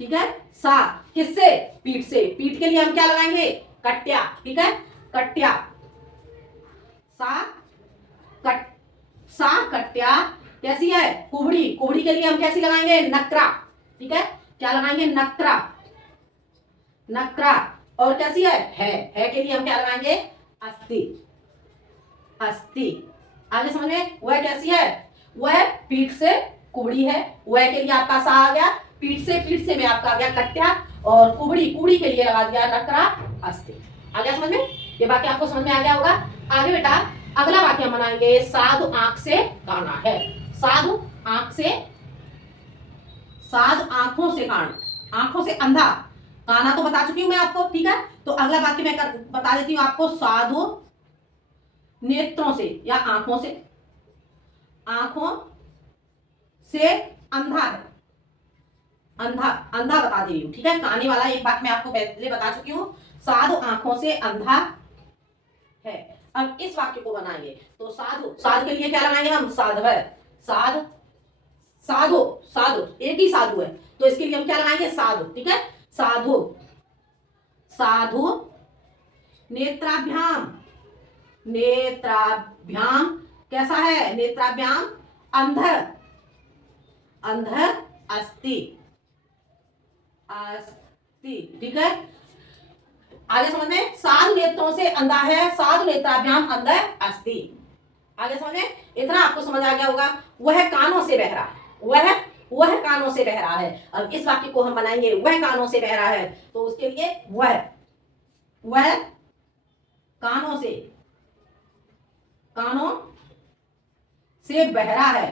ठीक है? सा किससे? पीठ से। पीठ के लिए हम क्या लगाएंगे? कट्या। ठीक है? कट्या। सा कट्या कैसी है? कुबड़ी के लिए हम कैसी लगाएंगे? नक्रा। ठीक है? क्या लगाएंगे? नक्रा। और कैसी है के लिए हम क्या लगाएंगे? अस्थि। आगे समझ में? वह कैसी है? वह पीठ से कुबड़ी है। वह के लिए आपका सा आ गया। पीठ से में आपका आ गया कट्या, और कुबड़ी के लिए लगा दिया नक्रा अस्थि। आ गया समझ में? ये वाक्य आपको समझ में आ गया होगा। आगे बेटा अगला वाक्य हम बनाएंगे। साधु आंख से काना है। साधु आंखों से काना, आंखों से अंधा। काना तो बता चुकी हूं मैं आपको। ठीक है? तो अगला वाक्य मैं बता देती हूँ आपको। साधु नेत्रों से या आंखों से अंधा है। अंधा बता दे रही हूँ। ठीक है? काने वाला एक बात मैं आपको पहले बता चुकी हूँ। साधु आंखों से अंधा है। अब इस वाक्य को बनाएंगे तो साधु के लिए क्या लगाएंगे हम? साधु एक ही साधु है, तो इसके लिए हम क्या लगाएंगे? साधु। ठीक है? साधु नेत्राभ्याम कैसा है? नेत्राभ्याम अंधर अस्थि। ठीक है? आगे समझ में, साधु नेत्रों से अंधा है, साधु नेत्राभ्याम अंध अस्ति। आगे समझ में, इतना आपको समझ आ गया होगा। वह कानों से बह रहा है, वह कानों से बह रहा है। अब इस वाक्य को हम बनाएंगे, वह कानों से बह रहा है, तो उसके लिए वह कानों से बह रहा है,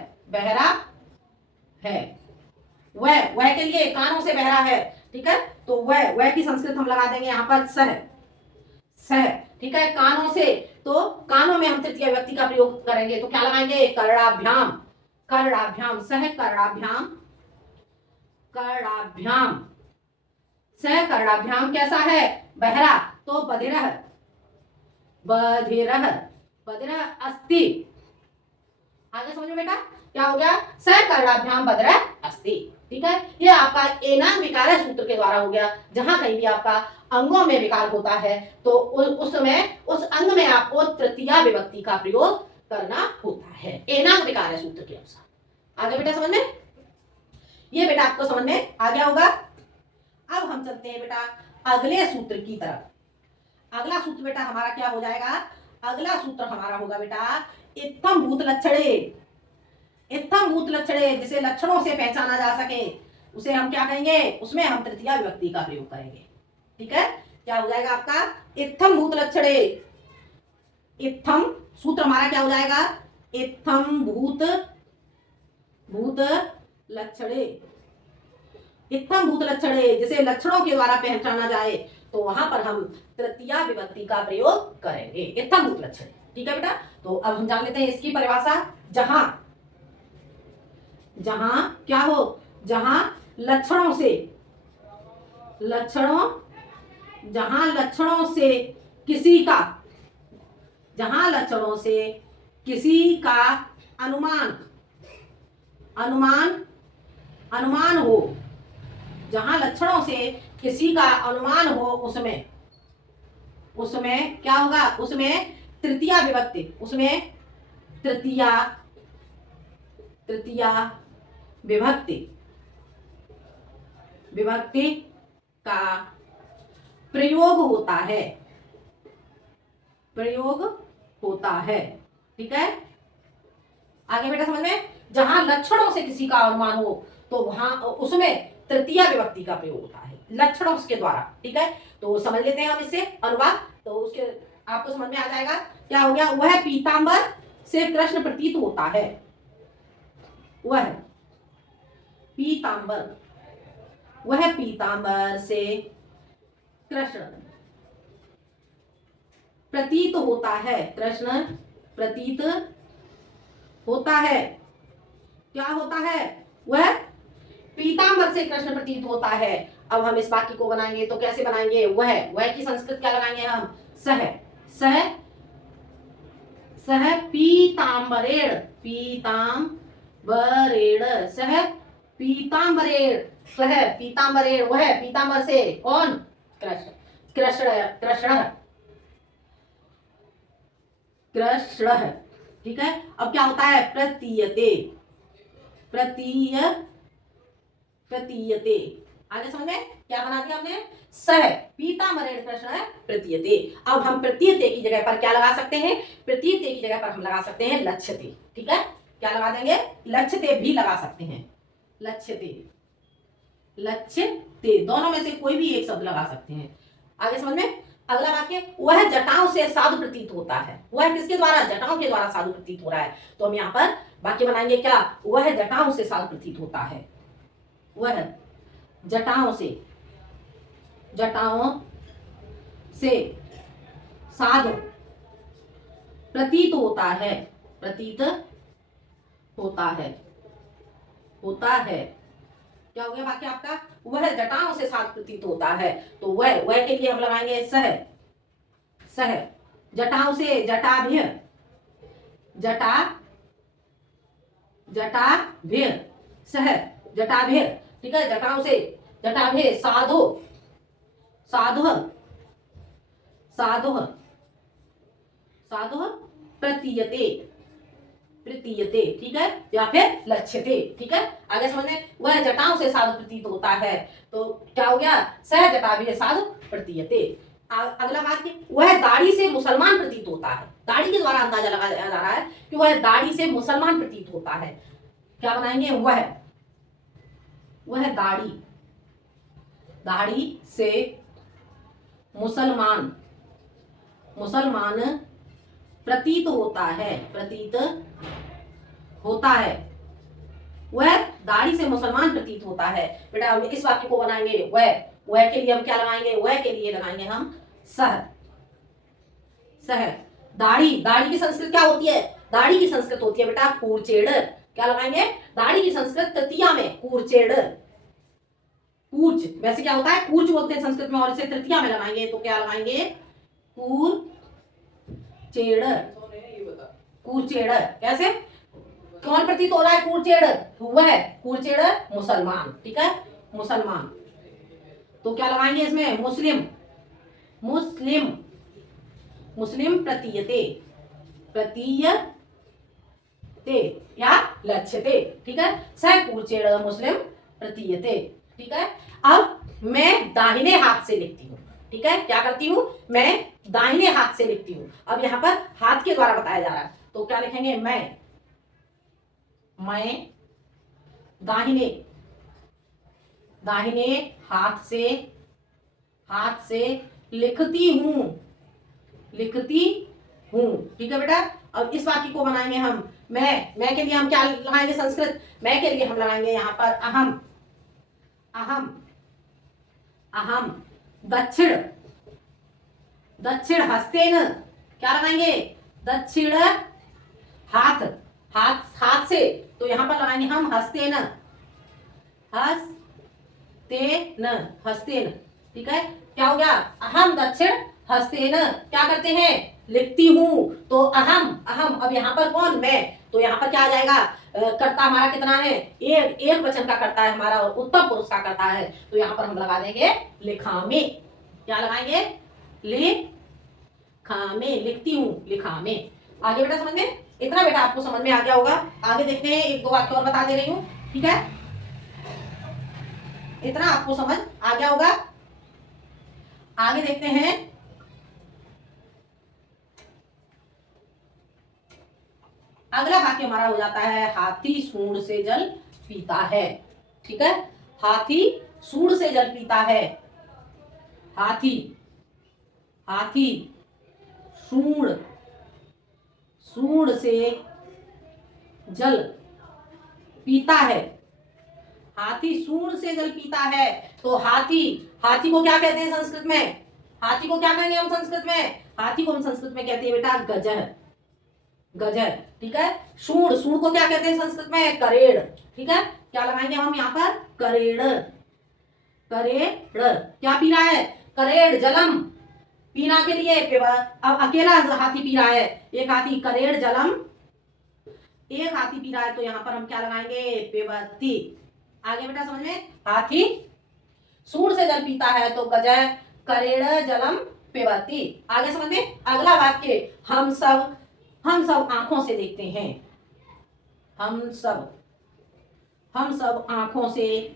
वह के लिए कानों से बह रहा है, ठीक है। तो वह की संस्कृत हम लगा देंगे यहाँ पर सह, ठीक है। कानों से, तो कानों में हम तृतीय व्यक्ति का प्रयोग करेंगे, तो क्या लगाएंगे, कर्णाभ्याम, सह कर्णाभ्याम कैसा है, बहरा, तो बधिरः अस्ति। आगे समझ में बेटा, क्या हो गया, सह कर्णाभ्याम बधिरः अस्ति, ठीक है। ये आपका एनांग विकार सूत्र के द्वारा हो गया। जहां कहीं भी आपका अंगों में विकार होता है तो उस समय उस अंग में आपको तृतीया विभक्ति का प्रयोग करना होता है, एनांग विकार सूत्र के अनुसार। आगे बेटा समझ में, ये बेटा आपको समझ में आ गया होगा। अब हम चलते हैं बेटा अगले सूत्र की तरफ। अगला सूत्र बेटा हमारा क्या हो जाएगा, अगला सूत्र हमारा होगा बेटा इत्थम भूत लक्षणे, जिसे लक्षणों से पहचाना जा सके, उसे हम क्या कहेंगे, उसमें हम तृतीया विभक्ति का प्रयोग करेंगे, ठीक है। क्या हो जाएगा आपका, इत्थम भूत लक्षणे। इत्थम सूत्र हमारा क्या हो जाएगा, इत्थम भूत लक्षणे, इत्थम भूत लक्षणे, जिसे लक्षणों के द्वारा पहचाना जाए, तो वहां पर हम तृतीया विभक्ति का प्रयोग करेंगे, इत्थम भूत लक्षणे, ठीक है बेटा। तो अब हम जान लेते हैं इसकी परिभाषा। जहां क्या हो, जहां लक्षणों से किसी का अनुमान हो, जहां लक्षणों से किसी का अनुमान हो, उसमें क्या होगा, उसमें तृतीया विभक्ति का प्रयोग होता है, ठीक है। आगे बेटा समझ में, जहां लक्षणों से किसी का अनुमान हो तो वहां उसमें तृतीया विभक्ति का प्रयोग होता है, लक्षणों के द्वारा, ठीक है। तो समझ लेते हैं हम इससे अनुवाद, तो उसके आपको समझ में आ जाएगा। क्या हो गया, वह पीतांबर से कृष्ण प्रतीत होता है, वह पीतांबर से कृष्ण प्रतीत होता है, कृष्ण प्रतीत होता है। क्या होता है, वह पीतांबर से कृष्ण प्रतीत होता है। अब हम इस वाक्य को बनाएंगे, तो कैसे बनाएंगे, वह की संस्कृत क्या लगाएंगे हम, सह पीतांबरेण, सह पीतांबरेण, वह पीतांबर से, कौन, कृष्ण, ठीक है। अब क्या होता है, प्रतीयते। आगे समझ में, क्या बना दिया हमने, सह पीतांबरेण कृष्ण प्रतीयते। अब हम प्रतीयते की जगह पर क्या लगा सकते हैं, प्रतीयते की जगह पर हम लगा सकते हैं लक्ष्यते, ठीक है। क्या लगा देंगे, लक्ष्यते भी लगा सकते हैं, लक्ष्यते, दोनों में से कोई भी एक शब्द लगा सकते हैं। आगे समझ में, अगला वाक्य, वह जटाओं से साधु प्रतीत होता है, वह किसके द्वारा, जटाओं के द्वारा साधु प्रतीत हो रहा है। तो हम यहाँ पर वाक्य बनाएंगे क्या, वह जटाओं से साधु प्रतीत होता है, वह जटाओं से साधु प्रतीत होता है, क्या हो गया वाक्य आपका, वह जटाओं से साधु प्रतीत होता है। तो वह के लिए हम लगाएंगे सह जटाओं से, जटाभ्य, सह जटाभ्य, ठीक है। जटाओं से, जटाभ्य, साधु प्रतीयते, ठीक है, या फिर लक्ष्यते, ठीक है। आगे समझने, वह जटाओं से साधु प्रतीत होता है, तो क्या हो गया, सह जटाभ्य साधु प्रतीयते। अगला वाक्य, वह दाढ़ी से मुसलमान प्रतीत होता है। दाढ़ी के द्वारा अंदाजा लगाया जा रहा है कि वह दाढ़ी से मुसलमान प्रतीत होता है। क्या बनाएंगे, वह दाढ़ी, दाढ़ी से मुसलमान प्रतीत होता है, प्रतीत होता है। वह दाढ़ी से मुसलमान प्रतीत होता है। बेटा हम इस वाक्य को बनाएंगे वह के लिए हम क्या लगाएंगे, वह के लिए लगाएंगे हम सह। दाढ़ी की संस्कृत क्या होती है, दाढ़ी की संस्कृत होती है बेटा कूर्चेड़। क्या लगाएंगे, दाढ़ी की संस्कृत तृतीया में कूर्चेड़। कूर्च वैसे क्या होता है, कूर्च बोलते हैं संस्कृत में, और इसे तृतीया में लगाएंगे तो क्या लगाएंगे, कूर्चेड़। कैसे, कौन प्रतीत हो रहा है, कूर्चेड़, वह कूर्चेड़ मुसलमान। ठीक है, मुसलमान। तो क्या लगाएंगे इसमें, मुस्लिम प्रतीयते या लक्ष्यते। ठीक है, स कूर्चेड़ मुस्लिम प्रतीयते। ठीक है, अब मैं दाहिने हाथ से लिखती हूँ। ठीक है, क्या करती हूँ, मैं दाहिने हाथ से लिखती हूँ। अब यहाँ पर हाथ के द्वारा बताया जा रहा है तो क्या लिखेंगे, मैं दाहिने हाथ से लिखती हूँ। ठीक है बेटा, अब इस वाक्य को बनाएंगे हम, मैं के लिए हम क्या लगाएंगे, संस्कृत, मैं के लिए हम लगाएंगे यहाँ पर अहम दक्षिण हस्तेन। क्या लगाएंगे, दक्षिण हाथ से, तो यहाँ पर लगाएंगे हम हस्तेन। ठीक है, क्या हो गया, अहम दक्षिण हस्तेन, क्या करते हैं, लिखती हूँ। तो अहम, अब यहाँ पर कौन, मैं, तो यहाँ पर क्या आ जाएगा, कर्ता हमारा कितना है, एक वचन का कर्ता है हमारा, उत्तम पुरुष का कर्ता है। तो यहाँ पर हम लगा देंगे लिखामे। क्या लगाएंगे, लिखामे, लिखती हूँ, लिखामे। आगे बेटा समझ में, इतना बेटा आपको समझ में आ गया होगा। आगे देखते हैं, एक दो वाक्य और बता दे रही हूँ। ठीक है, इतना आपको समझ आ गया होगा। आगे देखते हैं, अगला वाक्य हमारा हो जाता है, हाथी सूंड से जल पीता है। ठीक है, हाथी सूंड से जल पीता है। हाथी सूंड से जल पीता है। हाथी सूंड से जल पीता है, तो हाथी को क्या कहते हैं संस्कृत में, हाथी को क्या कहेंगे हम संस्कृत में, हाथी को हम संस्कृत में कहते हैं बेटा गजर। ठीक है, सूंड को क्या कहते हैं संस्कृत में, करेड़। ठीक है, क्या लगाएंगे हम यहाँ पर, करेड़। क्या पी रहा है, करेड़ जलम, पीना के लिए। अब अकेला हाथी पी रहा है, एक हाथी करेड़ जलम, एक हाथी पी रहा है, तो यहाँ पर हम क्या लगाएंगे, पिबती। आगे बेटा समझ में, हाथी सूंड से जल पीता है तो गजर करेड़ जलम पिबती। आगे समझ में, अगला वाक्य, हम सब आंखों से देखते हैं। हम सब आंखों से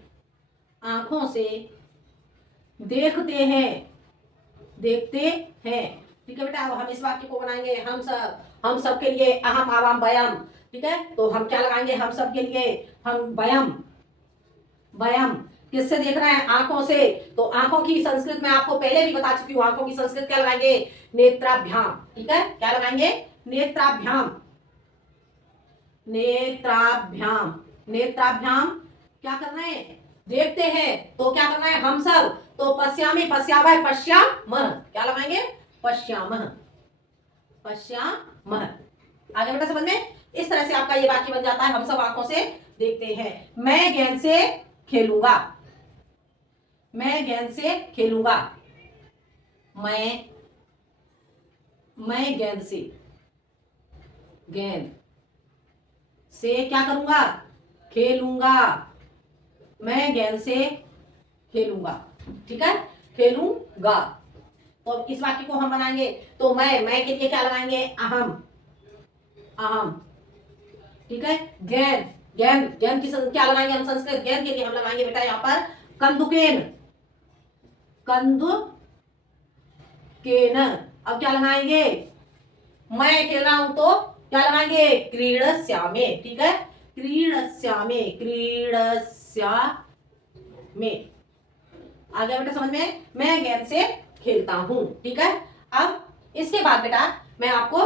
देखते हैं। ठीक है बेटा, अब हम इस वाक्य को बनाएंगे, हम सब के लिए अहम आवाम बयाम। ठीक है, तो हम क्या लगाएंगे, हम सब के लिए हम बयाम किससे देख रहे हैं, आंखों से। तो आंखों की संस्कृत में आपको पहले भी बता चुकी हूँ, आंखों की संस्कृत क्या लगाएंगे, नेत्राभ्याम। ठीक है, क्या लगाएंगे, नेत्राभ्याम। क्या करना है, देखते हैं, तो क्या करना है, हम सब, तो पश्यामि पश्यामः पश्यामः, क्या लगाएंगे, पश्यामः। आगे बेटा समझ में, इस तरह से आपका ये वाक्य बन जाता है, हम सब आंखों से देखते हैं। मैं गेंद से खेलूंगा। मैं गेंद से क्या करूंगा, खेलूंगा। मैं गेंद से खेलूंगा। ठीक है, खेलूंगा। तो इस वाक्य को हम बनाएंगे, तो मैं के लिए क्या लगाएंगे, अहम। ठीक है, गेंद की क्या लगाएंगे हम संस्कृत, गेंद के लिए हम लगाएंगे बेटा यहाँ पर कंदुकेन। केन। अब क्या लगाएंगे, मैं खेल रहा हूं तो क्या लगाएंगे, क्रीडस्यामे। ठीक है, क्रीडस्यामे, क्रीडस्यामे। आ गया बेटा समझ में, मैं गेंद से खेलता हूं। ठीक है, अब इसके बाद बेटा मैं आपको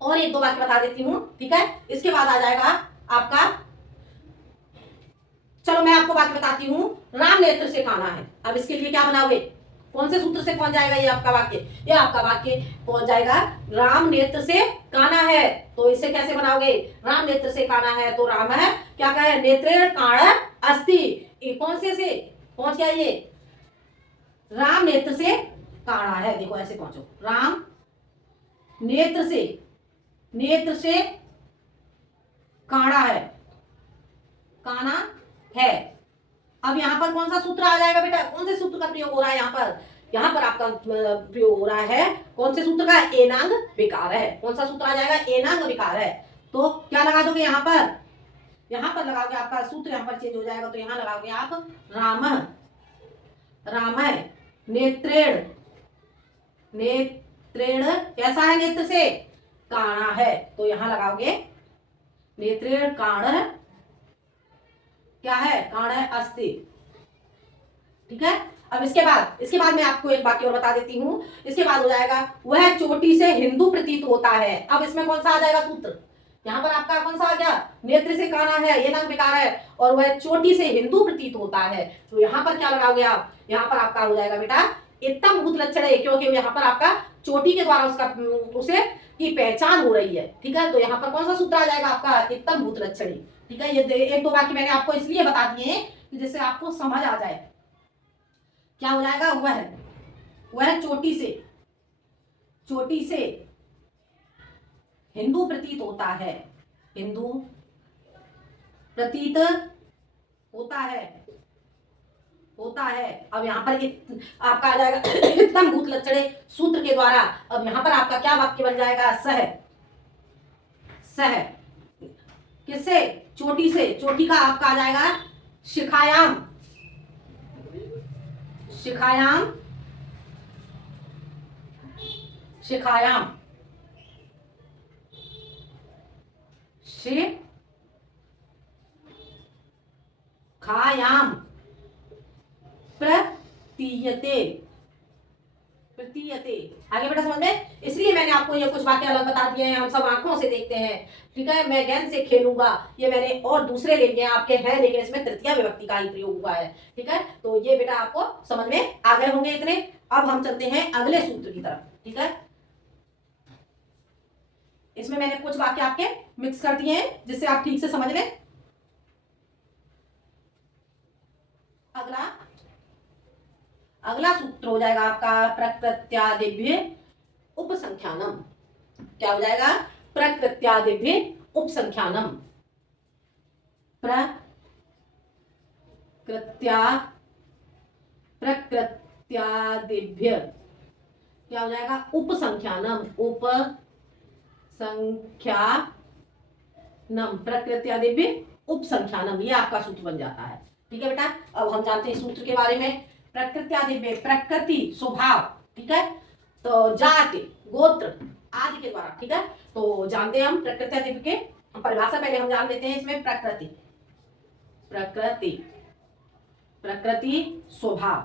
और एक दो वाक्य बता देती हूं। ठीक है, इसके बाद आ जाएगा आपका, चलो मैं आपको वाक्य बताती हूँ, राम नेत्र से काना है। अब इसके लिए क्या बनाओगे, कौन से सूत्र से पहुंच जाएगा ये आपका वाक्य, ये आपका वाक्य पहुंच जाएगा राम नेत्र से काना है। तो इसे कैसे बनाओगे, राम नेत्र से काना है तो राम है क्या कहे, नेत्रेण काण अस्ति। कौन से पहुंच गया ये, राम नेत्र से काना है। देखो ऐसे पहुंचो, राम नेत्र से, नेत्र से काना है, काना है। अब यहां पर कौन सा सूत्र आ जाएगा बेटा, कौन से सूत्र का प्रयोग हो रहा है यहाँ पर, यहाँ पर आपका प्रयोग हो रहा है कौन से सूत्र का, एनांग विकार है। कौन सा सूत्र आ जाएगा, एनांग विकार है। तो क्या लगा दोगे यहाँ पर, यहाँ पर लगाओगे, आपका सूत्र यहाँ पर चेंज हो जाएगा, तो यहाँ लगाओगे आप राम, राम नेत्रेण, नेत्रेण कैसा है, नेत्र से काणा है, तो यहाँ लगाओगे नेत्रेण काण क्या है, काण है अस्ति। ठीक है, अब इसके बाद मैं आपको एक वाक्य और बता देती हूँ। इसके बाद हो जाएगा, वह चोटी से हिंदू प्रतीत होता है। अब इसमें कौन सा आ जाएगा सूत्र, यहाँ पर आपका कौन सा आ गया, नेत्र से काना है, ये नाम विकार है, और वह चोटी से हिंदू प्रतीत होता है। तो यहाँ पर क्या लगाओगे आप, यहाँ पर आपका हो जाएगा बेटा इत्तम भूत लक्षण है, क्योंकि यहाँ पर आपका चोटी के द्वारा उसका उसे की पहचान हो रही है। ठीक है, तो यहाँ पर कौन सा सूत्र आ जाएगा आपका, इत्तम भूत लक्षण। ठीक है, ये एक दो वाक्य मैंने आपको इसलिए बता दिए कि जिससे आपको समझ आ जाए। क्या हो जाएगा, वह चोटी से, चोटी से हिंदू प्रतीत होता है, हिंदू प्रतीत होता है, होता है। अब यहाँ पर आपका आ जाएगा इत्तम भूत लक्षणे सूत्र के द्वारा। अब यहाँ पर आपका क्या वाक्य बन जाएगा, सह, सह किससे, चोटी से, चोटी का आपका आ जाएगा शिखायाम, शिखायाम, शिखायाम, शिखायाम प्रतीयते, प्रतीयते। आगे बेटा समझ में, इसलिए मैंने आपको ये कुछ वाक्य अलग बता दिए हैं, हम सब आंखों से देखते हैं। ठीक है, मैं गेंद से खेलूंगा, ये मैंने और दूसरे ले लिए आपके हैं, लेकिन इसमें तृतीया विभक्ति का ही प्रयोग हुआ है। ठीक है, तो ये बेटा आपको समझ में आ गए होंगे इतने। अब हम चलते हैं अगले सूत्र की तरफ। ठीक है, इसमें मैंने कुछ वाक्य आपके मिक्स कर दिए हैं जिससे आप ठीक से समझ लें। अगला अगला सूत्र हो जाएगा आपका प्रकृत्यादिभ्य उपसंख्यानम। क्या हो जाएगा, प्रकृत्यादिभ्य उपसंख्यानम, प्रकृत्यादिभ्य क्या हो जाएगा, उपसंख्यानम, उपसंख्यानम, प्रकृत्यादिभ्य उपसंख्यानम, ये आपका सूत्र बन जाता है। ठीक है बेटा, अब हम जानते हैं सूत्र के बारे में। प्रकृत्यादिभ्य, प्रकृति स्वभाव, ठीक है, तो जाति गोत्र आदि के द्वारा। ठीक है, तो जानते हैं हम प्रकृत्यादिभ्य के परिभाषा पहले हम जान लेते हैं। इसमें प्रकृति, प्रकृति, प्रकृति स्वभाव,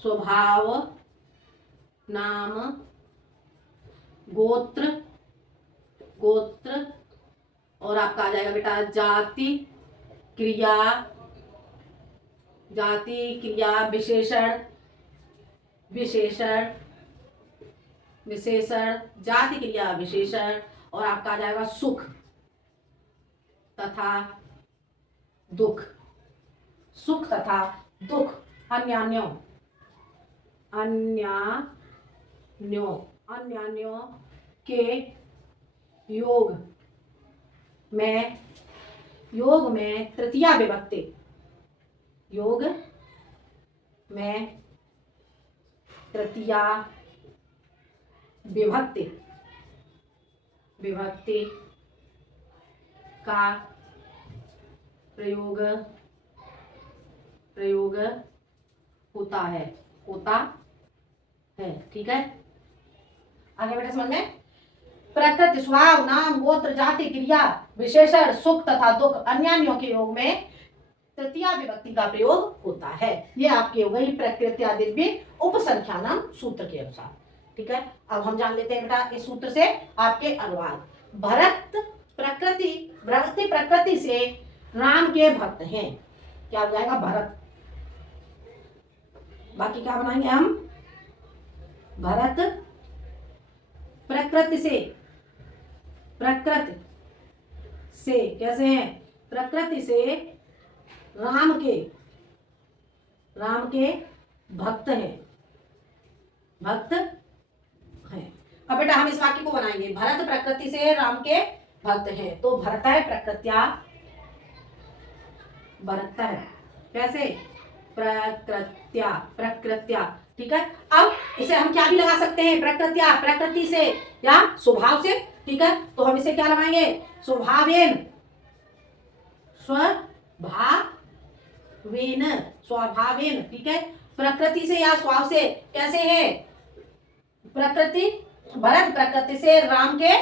स्वभाव नाम गोत्र, गोत्र, और आपका आ जाएगा बेटा जाति क्रिया, जाति क्रिया विशेषण, विशेषण, विशेषण, जाति क्रिया विशेषण, और आपका आ जाएगा सुख तथा दुख, सुख तथा दुख, अन्यान्यों, अन्यान्यों, अन्यान्यों के योग में, योग में तृतीया विभक्ति, योग में तृतीया विभक्ति, विभक्ति का प्रयोग, प्रयोग होता है, होता है। ठीक है, आगे बेटा समझ में। प्रकृति, स्वभाव, नाम, गोत्र, जाति, क्रिया, विशेषण, सुख तथा दुख, अन्यान्यों के योग में तृतीया विभक्ति का प्रयोग होता है। ये आपकी हो गई प्रकृत्या दिव्य उपसंख्यानम सूत्र के अनुसार। ठीक है, अब हम जान लेते हैं बेटा इस सूत्र से आपके अनुवाद। भरत प्रकृति से राम के भक्त हैं। क्या हो जाएगा? भरत। बाकी क्या बनाएंगे हम? भरत प्रकृति से कैसे हैं? प्रकृति से राम के भक्त हैं। अब बेटा हम इस वाक्य को बनाएंगे। भरत प्रकृति से राम के भक्त हैं, तो भरत है प्रकृत्या, कैसे? प्रकृत्या। ठीक है, अब इसे हम क्या भी लगा सकते हैं? प्रकृत्या, प्रकृति से या स्वभाव से। ठीक है, तो हम इसे क्या लगाएंगे? स्वभावेन, स्वभावेन। ठीक है, प्रकृति से या स्वभाव से कैसे है? प्रकृति, भरत प्रकृति से राम के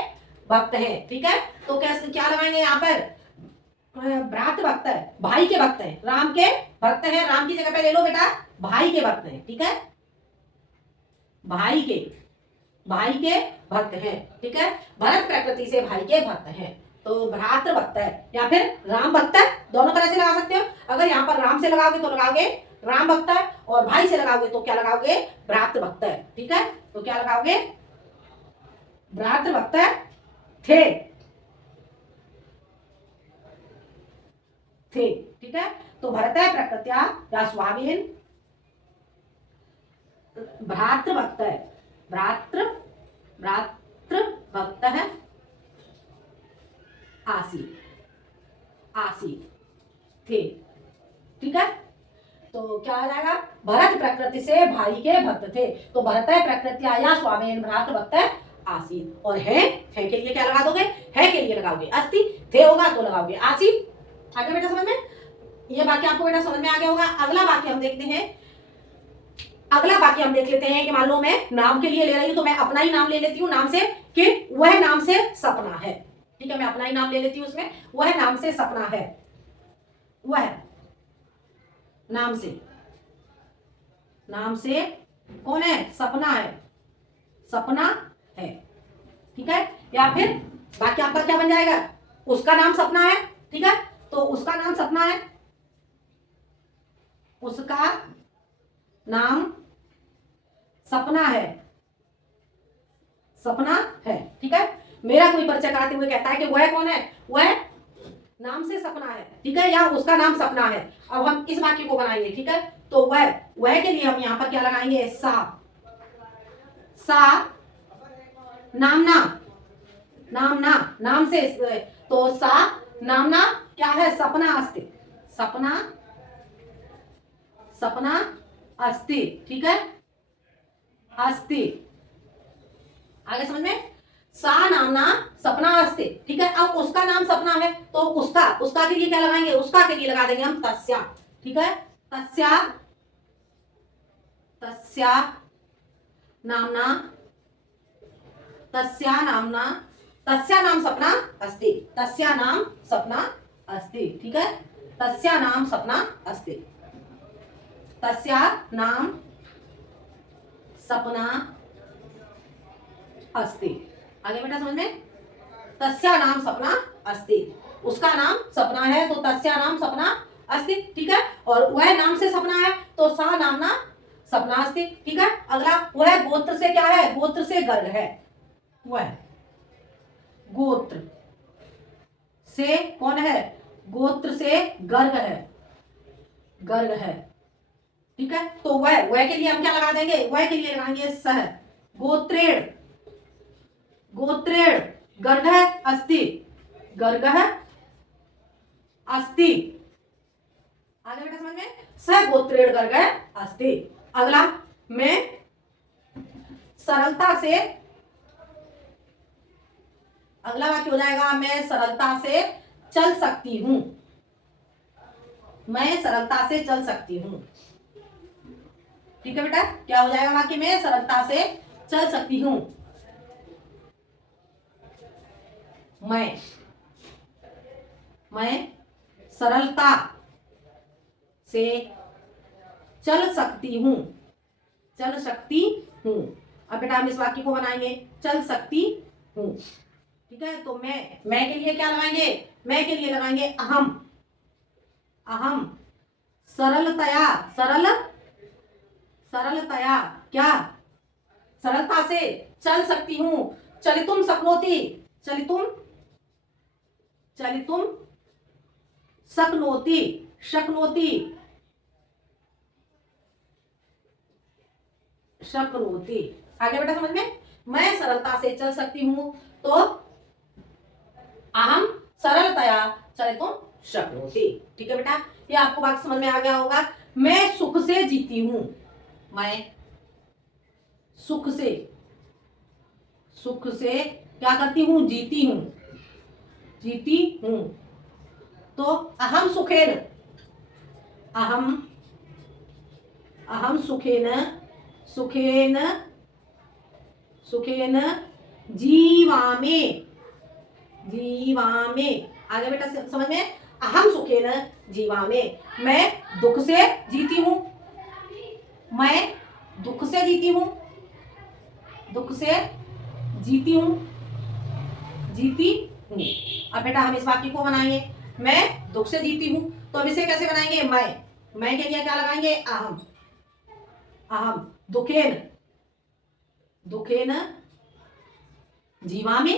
भक्त हैं। ठीक है, तो कैसे क्या लगाएंगे यहाँ पर? भ्रात भक्त है, भाई के भक्त हैं, राम के भक्त हैं। राम की जगह पे ले लो बेटा भाई के भक्त हैं। ठीक है, भाई के भक्त हैं। ठीक है, भरत प्रकृति से भाई के भक्त हैं, तो भ्रातृ भक्त है या फिर राम भक्त है, दोनों तरह से लगा सकते हो। अगर यहाँ पर राम से लगाओगे तो लगाओगे राम भक्त है, और भाई से लगाओगे तो क्या लगाओगे? भ्रातृ भक्त है। ठीक है, तो क्या लगाओगे? भ्रातृ भक्त थे। ठीक है, तो भरत है प्रकृत्या या स्वामीन भ्रातृ भक्त है। भ्रातृ भक्त है आसी थे। ठीक है, तो क्या आ जाएगा? भरत प्रकृति से भाई के भक्त थे, तो भरत है प्रकृत्या या स्वामीन भ्रातृ भक्त आसी। और है के लिए क्या लगा दोगे? है के लिए लगाओगे अस्ति, थे होगा तो लगाओगे आसी। आगे बेटा समझ में? ये वाक्य आपको बेटा समझ में आ गया होगा। अगला वाक्य हम देखते हैं। अगला वाक्य हम देख लेते हैं कि मान लो मैं नाम के लिए ले रही हूं, तो मैं अपना ही नाम ले लेती हूँ नाम से, कि वह नाम से सपना है। ठीक है, मैं अपना ही नाम ले लेती हूँ उसमें, वह नाम से सपना है। वह नाम से कौन है? सपना है। ठीक है, या फिर बाकी आपका क्या बन जाएगा? उसका नाम सपना है। ठीक है, तो उसका नाम सपना है, उसका नाम सपना है। ठीक है, मेरा कोई परिचय कराते हुए कहता है कि वह कौन है? वह नाम से सपना है। ठीक है, या उसका नाम सपना है। अब हम इस वाक्य को बनाएंगे। ठीक है, तो वह के लिए हम यहाँ पर क्या लगाएंगे? सा नामना, नाम से, तो सा नामना क्या है? सपना अस्ति। ठीक है, अस्ति। आगे समझ में? सा नामना सपना अस्ति। ठीक है, अब उसका नाम सपना है, तो उसका के लिए क्या लगाएंगे? उसका के लिए लगा देंगे हम तस्या। ठीक है, तस्या नामना तस्या नाम सपना अस्ति। ठीक है, तस्या नाम सपना अस्ति। तस्या नाम सपना अस्ति। आगे बेटा समझ में? तस्या नाम सपना अस्ति, उसका नाम सपना है, तो तस्या नाम सपना अस्ति। ठीक है, और वह नाम से सपना है, तो सा नामना सपना अस्ति। ठीक है, अगला वह गोत्र से क्या है? गोत्र से गर्ग है। वह गोत्र से कौन है? गोत्र से गर्ग है। ठीक है, तो वह के लिए हम क्या लगा देंगे? वह के लिए लगाएंगे सह। गोत्रेण गर्ग अस्ति। आगे बेटा समझ में? सह गोत्रेण गर्ग अस्ति। अगला मैं सरलता से, अगला वाक्य हो जाएगा मैं सरलता से चल सकती हूं। मैं सरलता से चल सकती हूं। ठीक है बेटा, क्या हो जाएगा वाक्य में, सरलता से चल सकती हूँ। मैं सरलता से चल सकती हूँ। चल सकती हूँ। अब बेटा हम इस वाक्य को बनाएंगे, चल सकती हूँ। ठीक है, तो मैं के लिए क्या लगाएंगे, मैं के लिए लगाएंगे अहम। अहम सरलतया, सरलतया क्या, सरलता से चल सकती हूँ। चलितुम शक्नोति, चलितुम शक्नोति, शक्नोति शक्नोति। आगे बेटा समझ में, मैं सरलता से चल सकती हूँ, तो अहम सरलतया चलितुम शक्नोति। ठीक है बेटा, ये आपको बात समझ में आ गया होगा। मैं सुख से जीती हूँ। मैं सुख से क्या करती हूँ, जीती हूँ। तो अहम सुखेन, अहम सुखेन जीवामि। आगे बेटा समझ में, अहम सुखेन जीवामि, मैं दुख से जीती हूँ। मैं दुख से जीती हूँ, अब बेटा हम इस वाक्य को बनाएंगे, मैं दुख से जीती हूँ। तो अब इसे कैसे बनाएंगे, मैं के लिए क्या लगाएंगे, अहम। दुखेन जीवामि,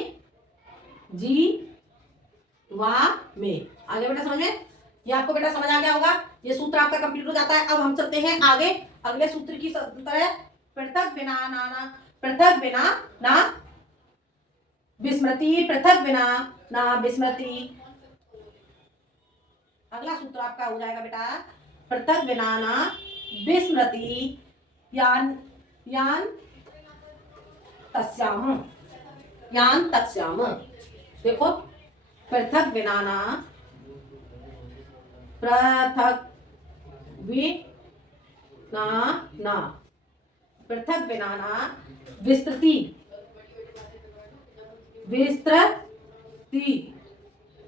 आगे बेटा समझ में, ये आपको बेटा समझ आ गया होगा। ये सूत्र आपका कंप्लीट हो जाता है। अब हम चलते हैं आगे अगले सूत्र की तरह। पृथक बिना ना विस्मृति, पृथक बिना ना विस्मृति। अगला सूत्र आपका हो जाएगा बेटा, पृथक बिना ना विस्मृति यान तस्याम। देखो, पृथक बिना ना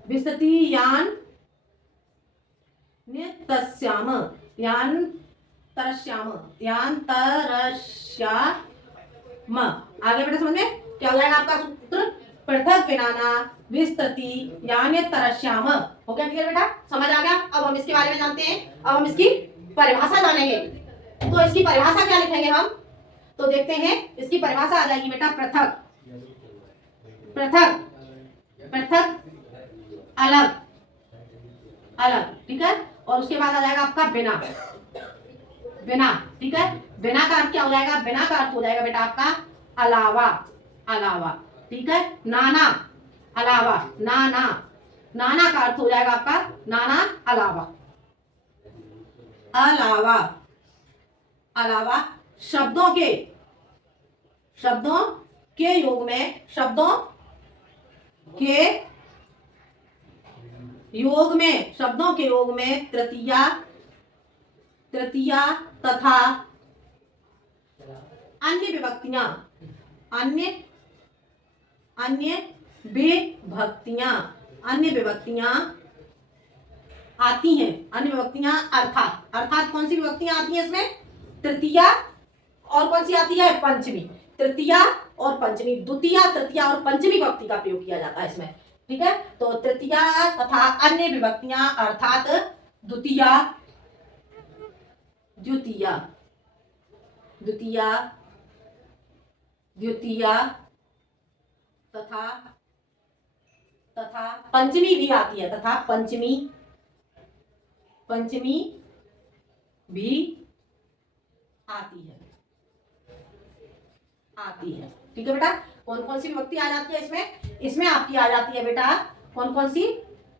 विस्तृति यान तस्याम, आगे बेटा समझ में क्या हो जाएगा आपका सूत्र, पृथक बिनाना विस्तृति यानी तरश्याम। हो गया क्लियर बेटा, समझ आ गया। अब हम इसके बारे में जानते हैं, अब हम इसकी परिभाषा जानेंगे। तो इसकी परिभाषा क्या लिखेंगे हम, तो देखते हैं। इसकी परिभाषा आ जाएगी बेटा, पृथक अलग, ठीक है। और उसके बाद आ जाएगा आपका बिना, ठीक है। बिना का अर्थ क्या हो जाएगा, बिना का अर्थ हो जाएगा बेटा आपका अलावा, ठीक है। नाना का अर्थ हो जाएगा आपका नाना अलावा शब्दों के योग में तृतीया तथा अन्य विभक्तियां आती हैं। अन्य विभक्तियां अर्थात कौन सी विभक्तियां आती हैं इसमें, तृतीया और कौन सी आती है, पंचमी। तृतीया और पंचमी, द्वितीया, तृतीया और पंचमी विभक्ति का प्रयोग किया जाता है इसमें, ठीक है। तो तृतीया तथा अन्य विभक्तियां अर्थात द्वितीया तथा पंचमी भी आती है, तथा पंचमी भी आती है, ठीक है बेटा। कौन कौन सी विभक्ति आ जाती है इसमें आपकी आ जाती है बेटा, कौन कौन सी,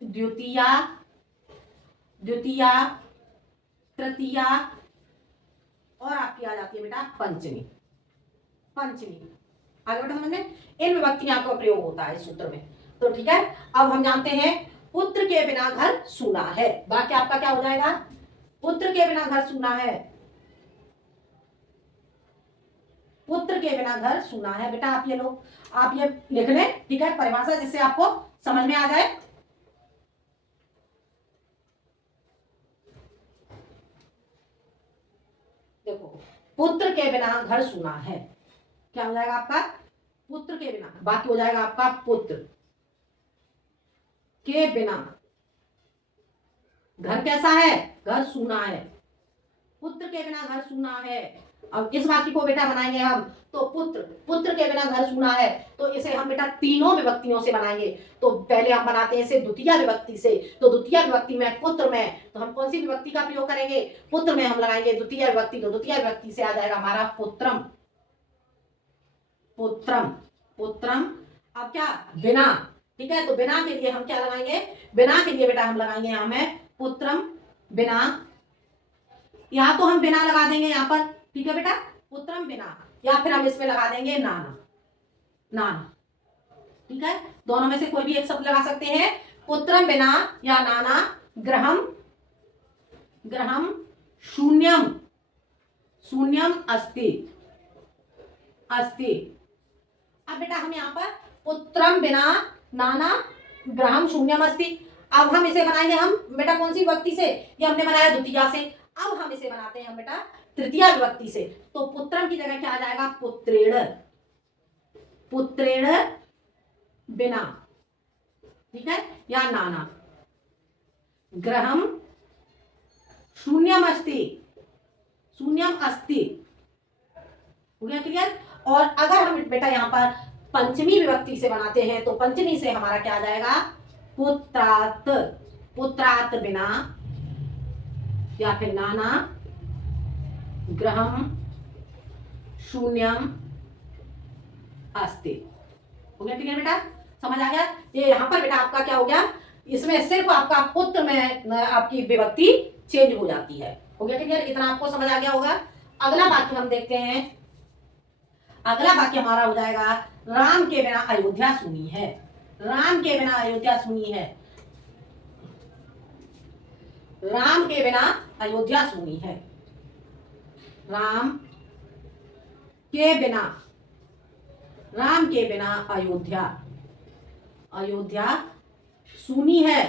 द्वितीया, तृतीया और आपकी आ जाती है बेटा पंचमी। आगे बेटा समझ में, इन विभक्तियां का प्रयोग होता है इस सूत्र में। तो ठीक है, अब हम जानते हैं पुत्र के बिना घर सूना है। वाक्य आपका क्या हो जाएगा, पुत्र के बिना घर सूना है। पुत्र के बिना घर सूना है। बेटा आप ये लो, आप ये लिख लें, ठीक है, परिभाषा, जिससे आपको समझ में आ जाए। देखो, पुत्र के बिना घर सूना है, क्या हो जाएगा आपका? पुत्र के बिना, बाकी हो जाएगा आपका पुत्र के बिना घर कैसा है? घर सूना है। पुत्र के बिना घर सूना है। अब इस वाक्य को बेटा बनाएंगे हम, तो पुत्र, पुत्र के बिना घर सूना है, तो इसे हम बेटा तीनों विभक्तियों से बनाएंगे। तो पहले हम बनाते हैं इसे द्वितीय विभक्ति से। तो द्वितीय विभक्ति में पुत्र में, तो हम कौन सी विभक्ति का प्रयोग करेंगे? पुत्र में हम लगाएंगे द्वितीय विभक्ति। तो द्वितीय विभक्ति से आ जाएगा हमारा पुत्रम, पुत्रम, पुत्रम। अब क्या? बिना, ठीक है, तो बिना के लिए हम क्या लगाएंगे? बिना के लिए बेटा हम लगाएंगे हमें पुत्रम बिना, या तो हम बिना लगा देंगे यहाँ पर, ठीक है बेटा, पुत्रम बिना, या फिर हम इसमें लगा देंगे नाना, नाना, ठीक है, दोनों में से कोई भी एक शब्द लगा सकते हैं। पुत्रम बिना या नाना ग्रहम, ग्रहम शून्यम, शून्यम अस्ति, अस्ति। अब बेटा हम यहाँ पर पुत्रम बिना नाना ग्रहम शून्यम अस्ति, अब हम इसे बनाएंगे हम बेटा कौन सी विभक्ति से? ये हमने बनाया द्वितीय से। अब हम इसे बनाते हैं हम बेटा तृतीय विभक्ति से। तो पुत्रम की जगह क्या आ जाएगा? पुत्रेण, पुत्रेण बिना, ठीक है, या नाना ग्रहम शून्यम अस्ति, शून्यम अस्ति। हो गया क्लियर? और अगर हम बेटा यहाँ पर पंचमी विभक्ति से बनाते हैं, तो पंचमी से हमारा क्या आ जाएगा? पुत्रात, पुत्रात बिना या फिर नाना ग्रहम शून्यम अस्ति। हो गया क्लियर बेटा? समझ आ गया? ये यहाँ पर बेटा आपका क्या हो गया? इसमें सिर्फ आपका पुत्र में आपकी विभक्ति चेंज हो जाती है। हो गया क्लियर? इतना आपको समझ आ गया होगा। अगला वाक्य हम देखते हैं। अगला वाक्य हमारा हो जाएगा राम के बिना अयोध्या सूनी है, राम के बिना अयोध्या सूनी है, राम के बिना अयोध्या सूनी है, राम के बिना, राम के बिना अयोध्या, अयोध्या सूनी है,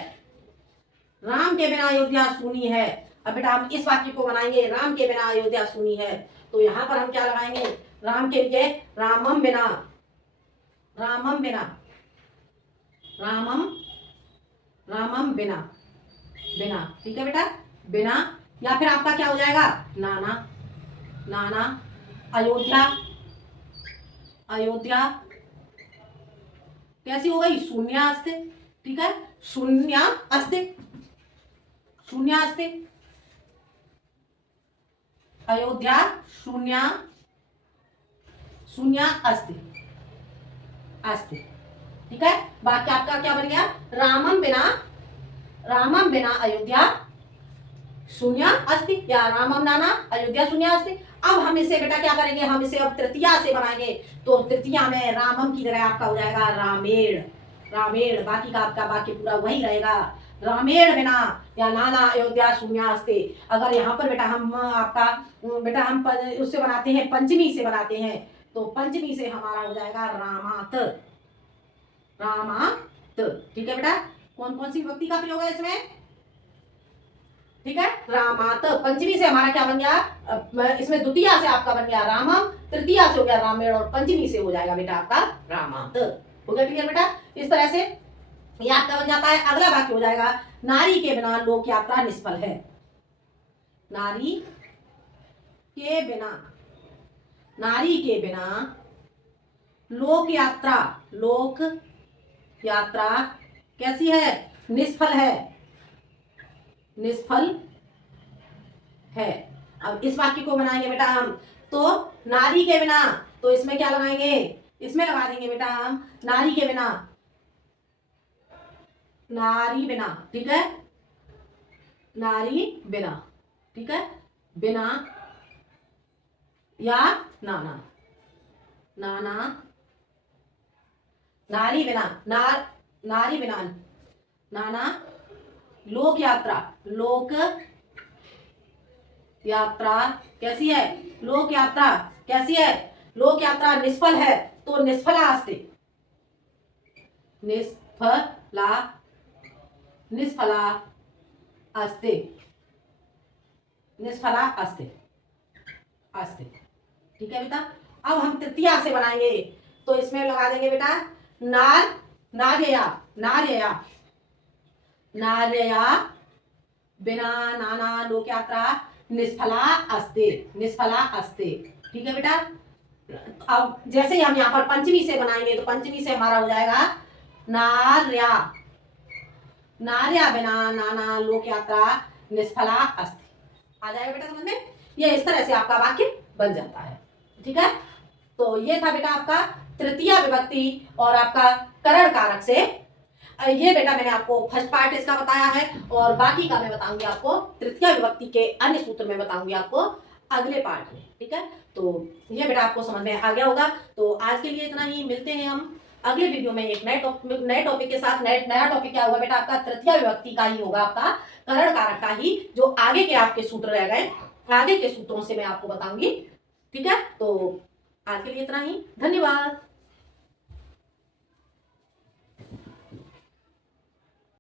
राम के बिना अयोध्या सूनी है। अब बेटा हम इस वाक्य को बनाएंगे, राम के बिना अयोध्या सूनी है, तो यहां पर हम क्या लगाएंगे? राम के लिए रामम बिना, रामम बिना, रामम, रामम बिना, बिना, ठीक है बेटा, बिना, या फिर आपका क्या हो जाएगा? नाना, नाना अयोध्या, अयोध्या कैसी हो गई? शून्य अस्ति, ठीक है, शून्य अस्ति, शून्य अस्ति, अयोध्या शून्य, शून्य अस्ति, अस्ति, ठीक है। बाकी आपका क्या बन गया? रामम बिना, रामम बिना अयोध्या शून्य अस्ति, या रामम नाना अयोध्या शून्य अस्ति। अब हम इसे बेटा क्या करेंगे? हम इसे अब तृतीया से बनाएंगे। तो तृतीया में रामम की जगह आपका हो जाएगा रामेण, रामेण। बाकी का आपका वाक्य पूरा वही रहेगा, रामेण बिना या नाना अयोध्या शून्य अस्ति। अगर यहाँ पर बेटा हम आपका बेटा हम उससे बनाते हैं, पंचमी से बनाते हैं, तो पंचमी से हमारा हो जाएगा रामात, रामात, ठीक है बेटा। कौन कौन सी विभक्ति का प्रयोग है इसमें? ठीक है, रामात। पंचमी से हमारा क्या बन गया? इसमें द्वितीय से आपका बन गया रामम, तृतीय से हो गया रामेण, और पंचमी से हो जाएगा बेटा आपका रामात। हो गया क्लियर बेटा? इस तरह से ये आपका बन जाता है। अगला वाक्य हो जाएगा नारी के बिना लोक यात्रा निष्फल है, नारी के बिना, नारी के बिना लोक यात्रा, लोक यात्रा कैसी है? निष्फल है, निष्फल है। अब इस वाक्य को बनाएंगे बेटा हम, तो नारी के बिना, तो इसमें क्या लगाएंगे? इसमें लगा देंगे बेटा हम नारी के बिना, नारी बिना, ठीक है, नारी बिना, ठीक है, बिना या नाना, नाना, नारी बिना, नारी बिना नाना, लोक यात्रा, लोक यात्रा कैसी है? लोक यात्रा कैसी है? लोक यात्रा निष्फल है तो निष्फला अस्ति, निष्फला, निष्फला अस्ति, निष्फला अस्ति, अस्ति। ठीक है बेटा। अब हम तृतीया से बनाएंगे, तो इसमें लगा देंगे बेटा नार, नार्यया, नार्यया, नार्यया बिना नाना लोक यात्रा निष्फला अस्ति, निष्फला अस्ति। ठीक है बेटा। अब जैसे ही हम यहाँ पर पंचमी से बनाएंगे, तो पंचमी से हमारा हो जाएगा नार्या, नार्या बिना नाना लोक यात्रा निष्फला अस्ति। आ जाएगा बेटा समझ में। ये इस तरह से आपका वाक्य बन जाता है। ठीक है। तो ये था बेटा आपका तृतीया विभक्ति और आपका करण कारक से। ये बेटा मैंने आपको फर्स्ट पार्ट इसका बताया है, और बाकी का मैं बताऊंगी आपको तृतीया विभक्ति के अन्य सूत्र में बताऊंगी आपको अगले पार्ट में। ठीक है। तो ये बेटा आपको समझ में आ गया होगा। तो आज के लिए इतना ही, मिलते हैं हम अगले वीडियो में एक नए टॉपिक के साथ। नया टॉपिक क्या होगा बेटा, आपका तृतीया विभक्ति का ही होगा, आपका करण कारक का ही। जो आगे के आपके सूत्र रह गए, आगे के सूत्रों से मैं आपको बताऊंगी। ठीक है। तो आज के लिए इतना ही, धन्यवाद।